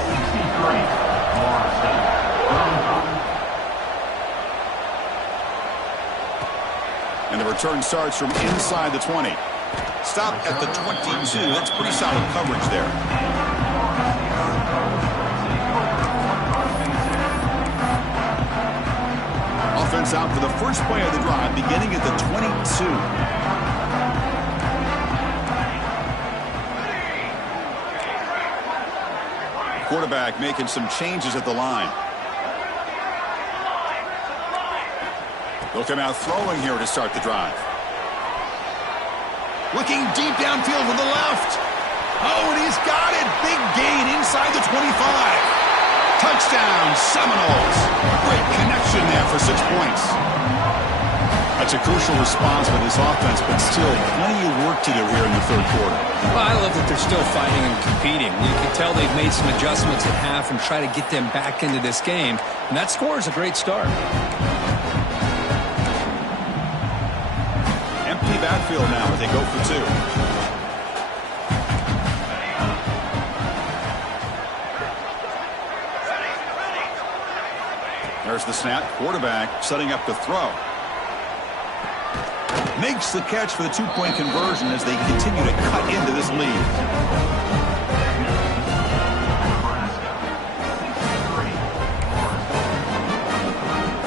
And the return starts from inside the 20. Stop at the 22. That's pretty solid coverage there. Offense out for the first play of the drive, beginning at the 22. Quarterback making some changes at the line. They'll come out throwing here to start the drive. Looking deep downfield to the left. Oh, and he's got it. Big gain inside the 25. Touchdown, Seminoles. Great connection there for 6 points. That's a crucial response by this offense, but still plenty of work to do here in the 3rd quarter. Well, I love that they're still fighting and competing. You can tell they've made some adjustments at half and try to get them back into this game. And that score is a great start. Empty backfield now as they go for 2. There's the snap. Quarterback setting up to throw. Makes the catch for the 2-point conversion as they continue to cut into this lead.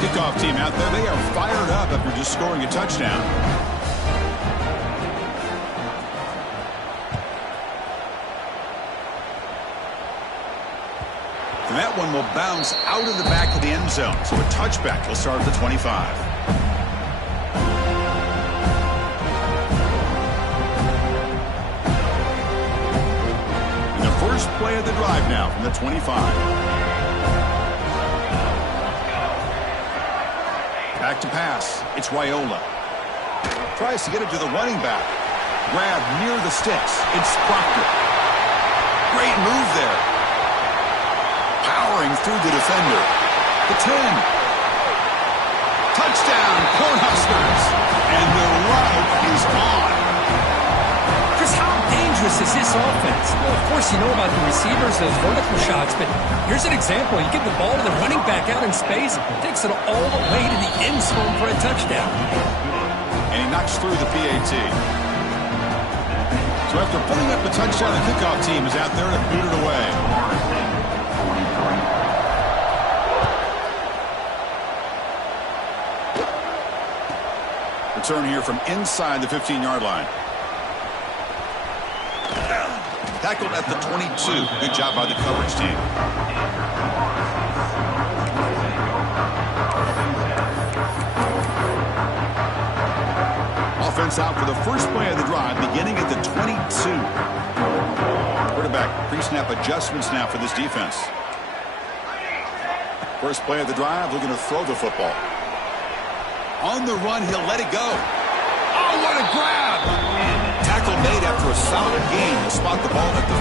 Kickoff team out there. They are fired up after just scoring a touchdown. And that one will bounce out of the back of the end zone. So a touchback will start at the 25. And the first play of the drive now from the 25. Back to pass. It's Raiola. Tries to get it to the running back. Grab near the sticks. It's Proctor. Great move there. Powering through the defender. The 10. Touchdown, Cornhuskers. And the route is on. Chris, how dangerous is this offense? Well, of course, you know about the receivers, those vertical shots, but here's an example. You give the ball to the running back out in space, takes it all the way to the end zone for a touchdown. And he knocks through the PAT. So after putting up the touchdown, the kickoff team is out there to boot it away. Return here from inside the 15-yard line. Tackled at the 22. Good job by the coverage team. Offense out for the first play of the drive, beginning at the 22. Quarterback pre-snap adjustments now for this defense. First play of the drive, looking to throw the football. On the run, he'll let it go. Oh, what a grab! Tackle made after a solid gain to spot the ball at the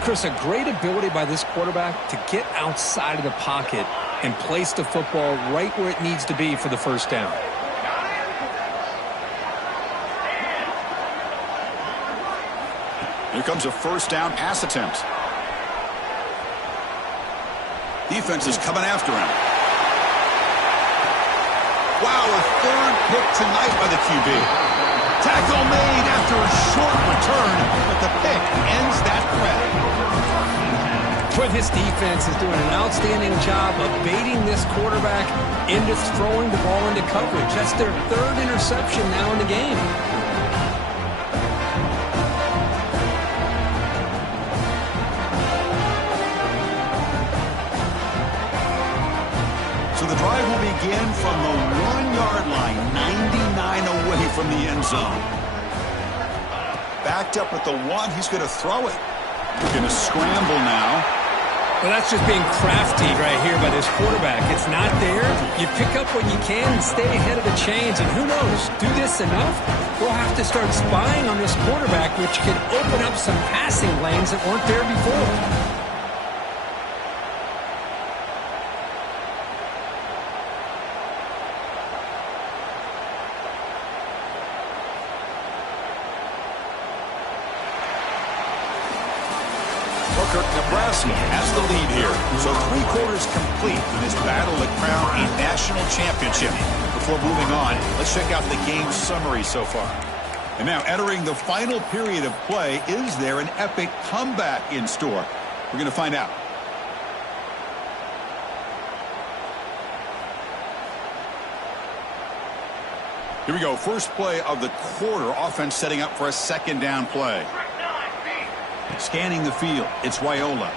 34. Chris, a great ability by this quarterback to get outside of the pocket and place the football right where it needs to be for the first down. Here comes a first down pass attempt. Defense is coming after him. Wow, a third pick tonight by the QB. Tackle made after a short return, but the pick ends that threat. Boy, this defense is doing an outstanding job of baiting this quarterback into throwing the ball into coverage. That's their third interception now in the game. So the drive will begin from the 1-yard line, 99 away from the end zone. Backed up at the 1, he's going to throw it. He's going to scramble now. Well, that's just being crafty right here by this quarterback. It's not there. You pick up what you can and stay ahead of the chains. And who knows, do this enough, we'll have to start spying on this quarterback, which could open up some passing lanes that weren't there before. Nebraska has the lead here. So 3 quarters complete in this battle to crown a national championship. Before moving on, let's check out the game summary so far. And now entering the final period of play, is there an epic comeback in store? We're going to find out. Here we go. First play of the quarter. Offense setting up for a second down play. Scanning the field, it's Raiola.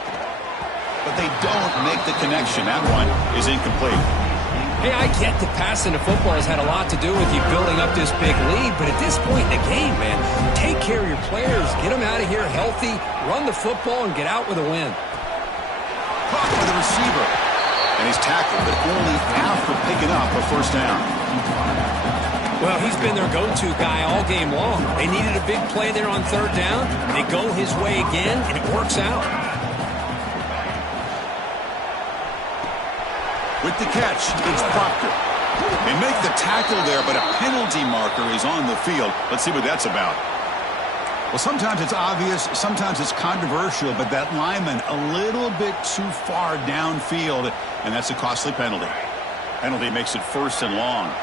But they don't make the connection. That one is incomplete. Hey, I get that passing the football has had a lot to do with you building up this big lead, but at this point in the game, man, take care of your players, get them out of here healthy, run the football, and get out with a win. Caught by the receiver. And he's tackled, but only after picking up a first down. Well, he's been their go-to guy all game long. They needed a big play there on third down. They go his way again, and it works out. With the catch, it's Proctor. They make the tackle there, but a penalty marker is on the field. Let's see what that's about. Well, sometimes it's obvious, sometimes it's controversial, but that lineman a little bit too far downfield, and that's a costly penalty. Penalty makes it first and long.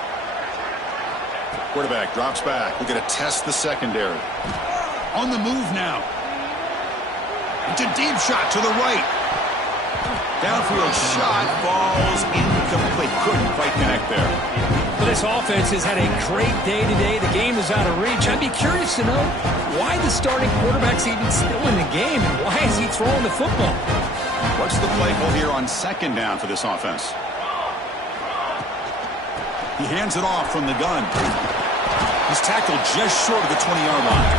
Quarterback drops back. We're going to test the secondary. On the move now. It's a deep shot to the right. Downfield shot falls incomplete. Couldn't quite connect there. Well, this offense has had a great day today. The game is out of reach. I'd be curious to know why the starting quarterback's even still in the game, and why is he throwing the football? What's the play call here on second down for this offense? He hands it off from the gun. He's tackled just short of the 20-yard line.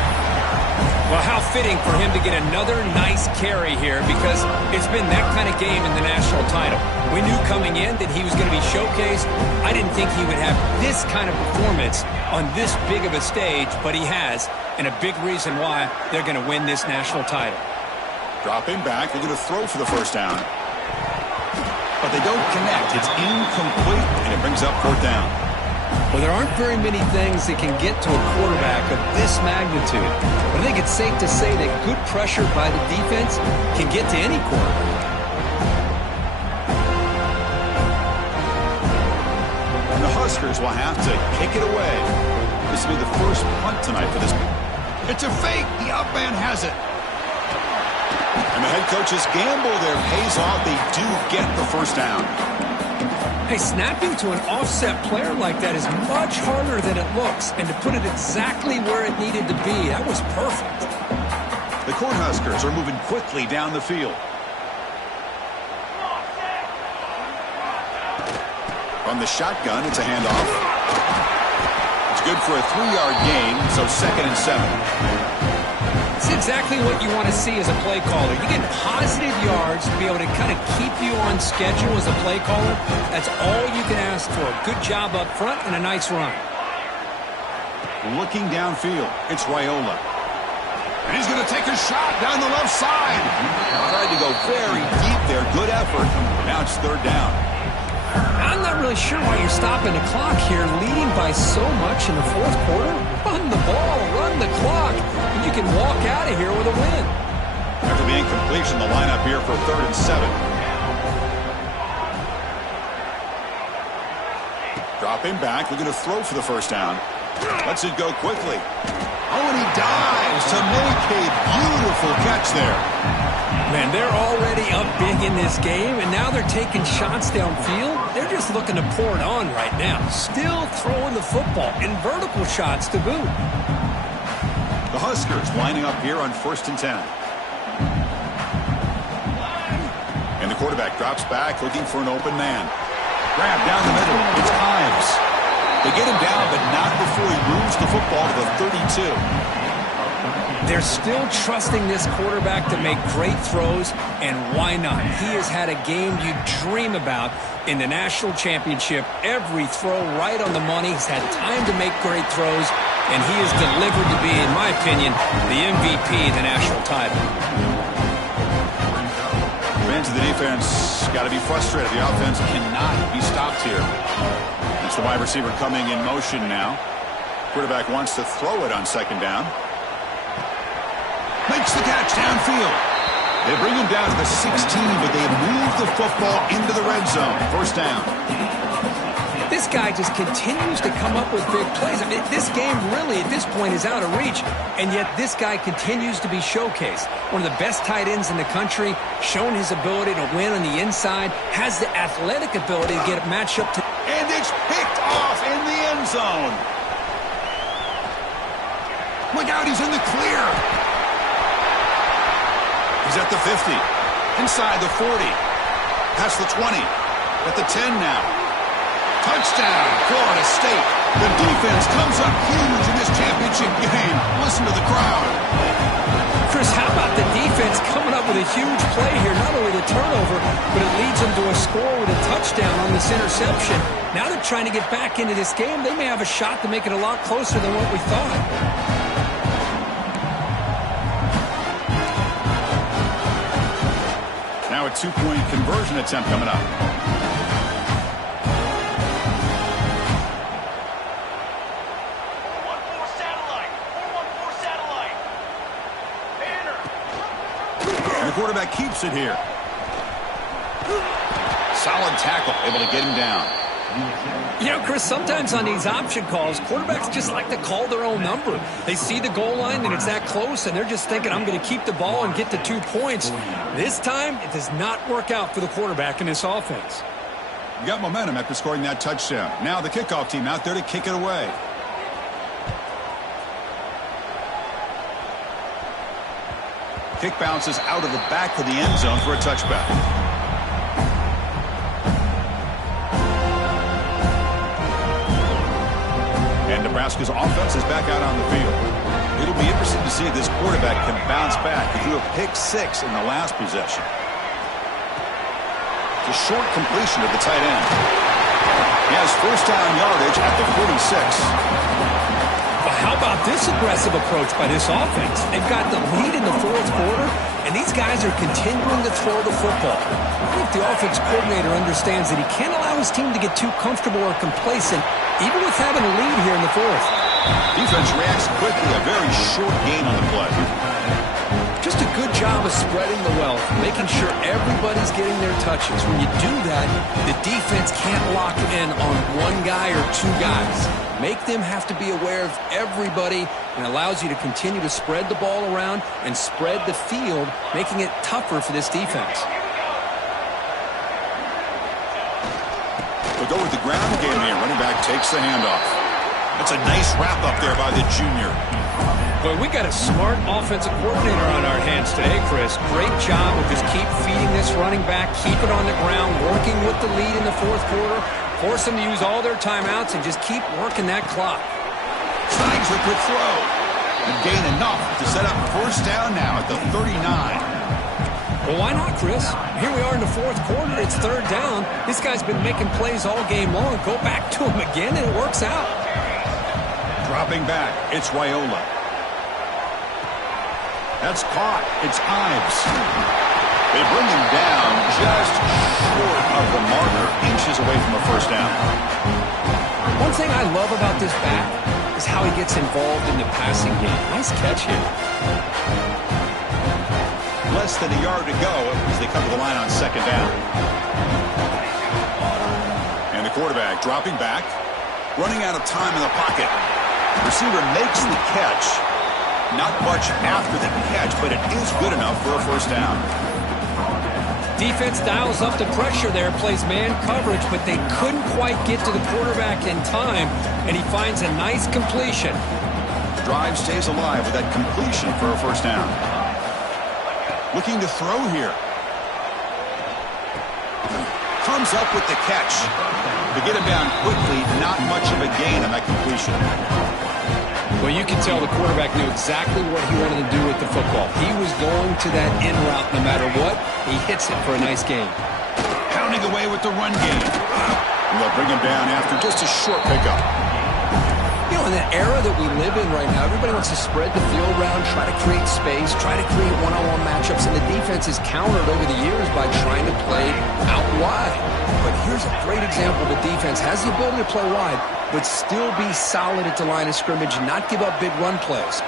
Well, how fitting for him to get another nice carry here, because it's been that kind of game in the national title. We knew coming in that he was going to be showcased. I didn't think he would have this kind of performance on this big of a stage, but he has, and a big reason why they're going to win this national title. Dropping back, they're going to throw for the first down. But they don't connect. It's incomplete, and it brings up fourth down. Well, there aren't very many things that can get to a quarterback of this magnitude. But I think it's safe to say that good pressure by the defense can get to any quarterback. And the Huskers will have to kick it away. This will be the first punt tonight for this. It's a fake. The up man has it. And the head coach's gamble there pays off. They do get the first down. Hey, snapping to an offset player like that is much harder than it looks. And to put it exactly where it needed to be, that was perfect. The Cornhuskers are moving quickly down the field. From the shotgun, it's a handoff. It's good for a 3-yard gain, so 2nd and 7. It's exactly what you want to see as a play caller. You get positive yards to be able to kind of keep you on schedule as a play caller. That's all you can ask for. Good job up front and a nice run. Looking downfield, it's Raiola. And he's going to take a shot down the left side. Tried to go very deep there. Good effort. Now it's third down. I'm not really sure why you're stopping the clock here, leading by so much in the fourth quarter. Run the ball, run the clock, and you can walk out of here with a win. After the incompletion, the lineup here for 3rd and 7. Dropping back, looking to throw for the first down. Lets it go quickly. Oh, and he dives to make a beautiful catch there. Man, they're already up big in this game, and now they're taking shots downfield. They're just looking to pour it on right now. Still throwing the football, and vertical shots to boot. The Huskers lining up here on 1st and 10. And the quarterback drops back, looking for an open man. Grab down the middle. It's Ives. They get him down, but not before he moves the football to the 32. They're still trusting this quarterback to make great throws, and why not? He has had a game you dream about in the national championship. Every throw right on the money. He's had time to make great throws, and he is delivered to be, in my opinion, the MVP of the national title. Fans of the defense got to be frustrated. The offense cannot be stopped here. It's the wide receiver coming in motion now. Quarterback wants to throw it on 2nd down. Makes the catch downfield. They bring him down to the 16, but they move the football into the red zone. 1st down. This guy just continues to come up with big plays. I mean, this game really, at this point, is out of reach, and yet this guy continues to be showcased. One of the best tight ends in the country, shown his ability to win on the inside, has the athletic ability to get it matched up to... And it's picked off in the end zone. Look out, he's in the clear. He's at the 50, inside the 40, past the 20, at the 10 now. Touchdown, Florida State. The defense comes up huge in this championship game. Listen to the crowd. Chris, how about the defense coming up with a huge play here? Not only the turnover, but it leads them to a score with a touchdown on this interception. Now they're trying to get back into this game. They may have a shot to make it a lot closer than what we thought. Now a 2-point conversion attempt coming up. And the quarterback keeps it here. Solid tackle, able to get him down. You know, Chris, sometimes on these option calls, quarterbacks just like to call their own number. They see the goal line and it's that close, and they're just thinking, I'm going to keep the ball and get the 2 points. This time, it does not work out for the quarterback in this offense. You got momentum after scoring that touchdown. Now the kickoff team out there to kick it away. Kick bounces out of the back of the end zone for a touchback. And Nebraska's offense is back out on the field. It'll be interesting to see if this quarterback can bounce back. He threw a pick-6 in the last possession. It's a short completion of the tight end. He has 1st down yardage at the 46. Well, how about this aggressive approach by this offense? They've got the lead in the 4th quarter, and these guys are continuing to throw the football. I think the offense coordinator understands that he can't allow his team to get too comfortable or complacent, even with having a lead here in the 4th. Defense reacts quickly. A very short gain on the play. Just a good job of spreading the wealth, making sure everybody's getting their touches. When you do that, the defense can't lock in on one guy or 2 guys. Make them have to be aware of everybody, and allows you to continue to spread the ball around and spread the field, making it tougher for this defense. They'll go with the ground game here. Running back takes the handoff. That's a nice wrap up there by the junior. Well, we got a smart offensive coordinator on our hands today, Chris. Great job of just keep feeding this running back, keep it on the ground, working with the lead in the 4th quarter, force them to use all their timeouts, and just keep working that clock. Tries a quick throw. And gain enough to set up 1st down now at the 39. Well, why not, Chris? Here we are in the 4th quarter. It's 3rd down. This guy's been making plays all game long. Go back to him again, and it works out. Dropping back, it's Raiola. That's caught. It's Ives. They bring him down just short of the marker, inches away from a 1st down. One thing I love about this back is how he gets involved in the passing game. Nice catch here. Less than a yard to go as they come to the line on 2nd down. And the quarterback dropping back, running out of time in the pocket. receiver makes the catch. Not much after the catch, but it is good enough for a first down. Defense dials up the pressure there, plays man coverage, but they couldn't quite get to the quarterback in time, and he finds a nice completion. The drive stays alive with that completion for a first down. Looking to throw here. Comes up with the catch. To get him down quickly, not much of a gain on that completion. Well, you can tell the quarterback knew exactly what he wanted to do with the football. He was going to that in route no matter what. He hits it for a nice gain. Pounding away with the run game. And they'll bring him down after just a short pickup. You know, in the era that we live in right now, everybody wants to spread the field around, try to create space, try to create one-on-one matchups, and the defense is countered over the years by trying to play out wide. But here's a great example. The defense has the ability to play wide, but still be solid at the line of scrimmage, not give up big run plays.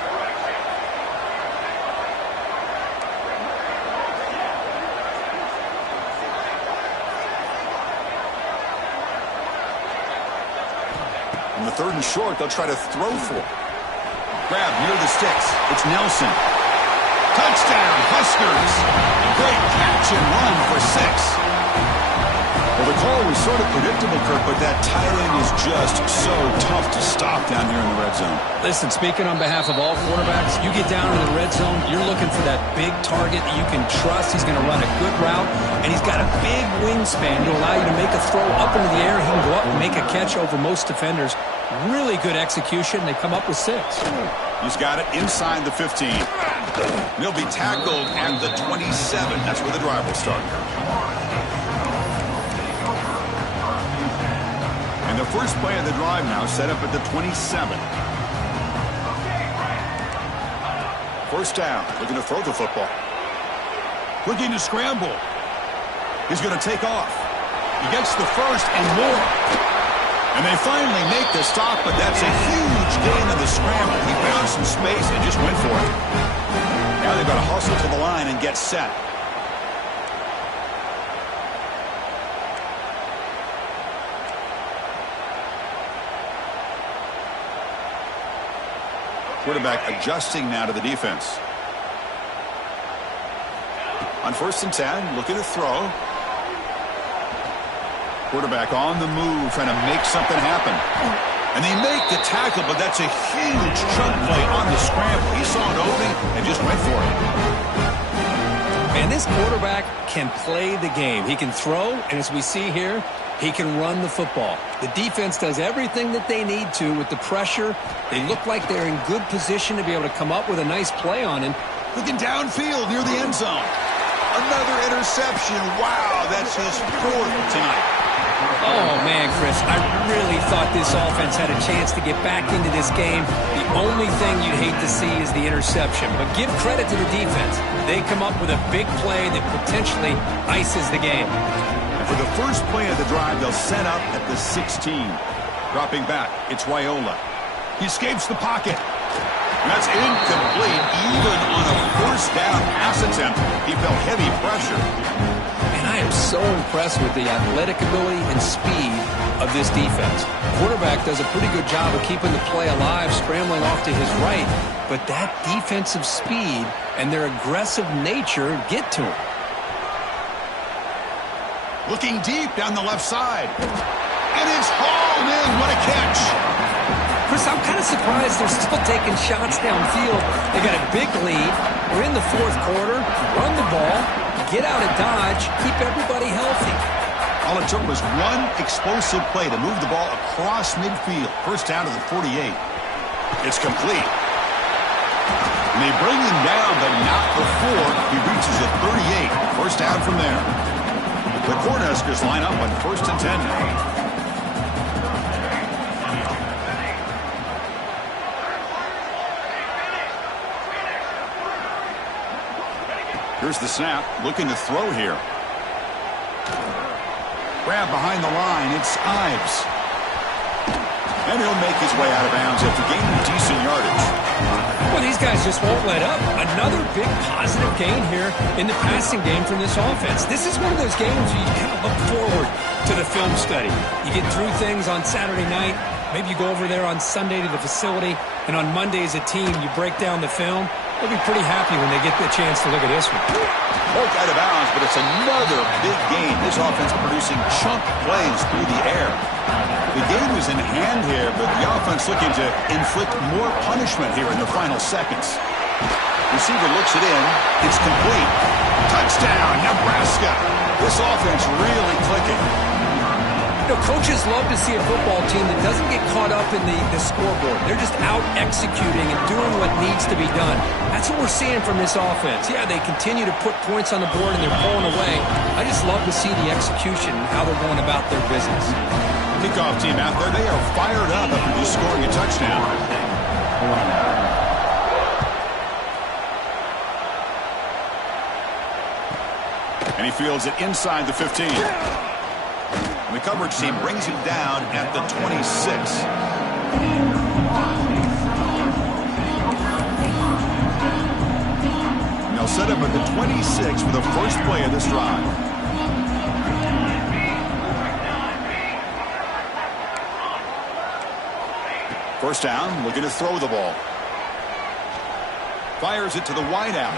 On the 3rd and short, they'll try to throw for. Grab near the sticks. It's Nelson. Touchdown, Huskers. Great catch and run for 6. Well, the call was sort of predictable, Kirk, but that tight end is just so tough to stop down here in the red zone. Listen, speaking on behalf of all quarterbacks, you get down in the red zone, you're looking for that big target that you can trust. He's going to run a good route, and he's got a big wingspan to allow you to make a throw up into the air. He can go up and make a catch over most defenders. Really good execution. They come up with 6. He's got it inside the 15. He'll be tackled at the 27. That's where the drive will start. And the first play of the drive now set up at the 27. First down. Looking to throw the football. Looking to scramble. He's going to take off. He gets the first and more. And they finally make the stop, but that's a huge gain in the scramble. He found some space and just went for it. Now they've got to hustle to the line and get set. Quarterback adjusting now to the defense. On 1st and 10, looking to throw. Quarterback on the move, trying to make something happen. And they make the tackle, but that's a huge chunk play on the scramble. He saw an opening and just went for it. And this quarterback can play the game. He can throw, and as we see here, he can run the football. The defense does everything that they need to with the pressure. They look like they're in good position to be able to come up with a nice play on him. Looking downfield near the end zone. Another interception. Wow, that's his 4th tonight. Oh, man, Chris, I really thought this offense had a chance to get back into this game. The only thing you'd hate to see is the interception. But give credit to the defense. They come up with a big play that potentially ices the game. And for the first play of the drive, they'll set up at the 16. Dropping back, it's Raiola. He escapes the pocket. And that's incomplete. Even on a first down pass attempt, he felt heavy pressure. I am so impressed with the athletic ability and speed of this defense. Quarterback does a pretty good job of keeping the play alive, scrambling off to his right, but that defensive speed and their aggressive nature get to him. Looking deep down the left side. And it's hauled in. What a catch. Chris, I'm kind of surprised they're still taking shots downfield. They got a big lead. We're in the 4th quarter. Run the ball. Get out of Dodge, keep everybody healthy. All it took was one explosive play to move the ball across midfield. First down to the 48. It's complete. And they bring him down, but not before he reaches the 38. First down from there. The Cornhuskers line up on 1st and 10 now. Here's the snap, looking to throw here. Grab behind the line, it's Ives. And he'll make his way out of bounds after gaining decent yardage. Well, these guys just won't let up. Another big positive gain here in the passing game from this offense. This is one of those games where you kind of look forward to the film study. You get through things on Saturday night, Maybe you go over there on Sunday to the facility, and on Monday as a team, you break down the film. They'll be pretty happy when they get the chance to look at this one. Poked out of bounds, but it's another big gain. This offense producing chunk plays through the air. The game is in hand here, but the offense looking to inflict more punishment here in the final seconds. Receiver looks it in. It's complete. Touchdown, Nebraska. This offense really clicking. You know, coaches love to see a football team that doesn't get caught up in the scoreboard. They're just out executing and doing what needs to be done. That's what we're seeing from this offense. Yeah, they continue to put points on the board and they're pulling away. I just love to see the execution and how they're going about their business. Kickoff team out there, they are fired up after just scoring a touchdown. And he fields it inside the 15. And the coverage team brings him down at the 26. And they'll set up at the 26 for the first play of this drive. First down, looking to throw the ball. Fires it to the wideout.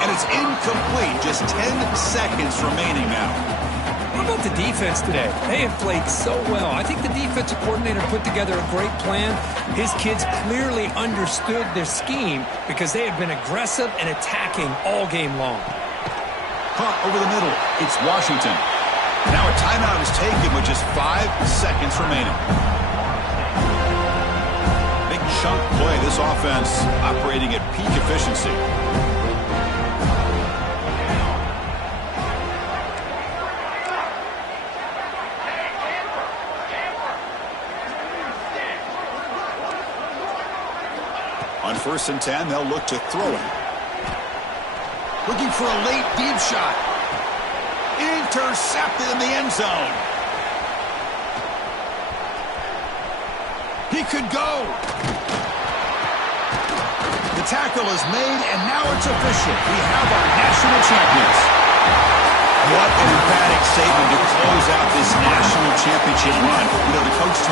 And it's incomplete. Just 10 seconds remaining now. How about the defense today? They have played so well. I think the defensive coordinator put together a great plan. His kids clearly understood their scheme because they have been aggressive and attacking all game long. Caught over the middle. It's Washington. Now a timeout is taken with just 5 seconds remaining. Big chunk play. This offense operating at peak efficiency. On 1st and 10, they'll look to throw it. Looking for a late deep shot. Intercepted in the end zone. He could go. The tackle is made, and now it's official. We have our national champions. What an emphatic statement to close out this national championship run. You know, the coach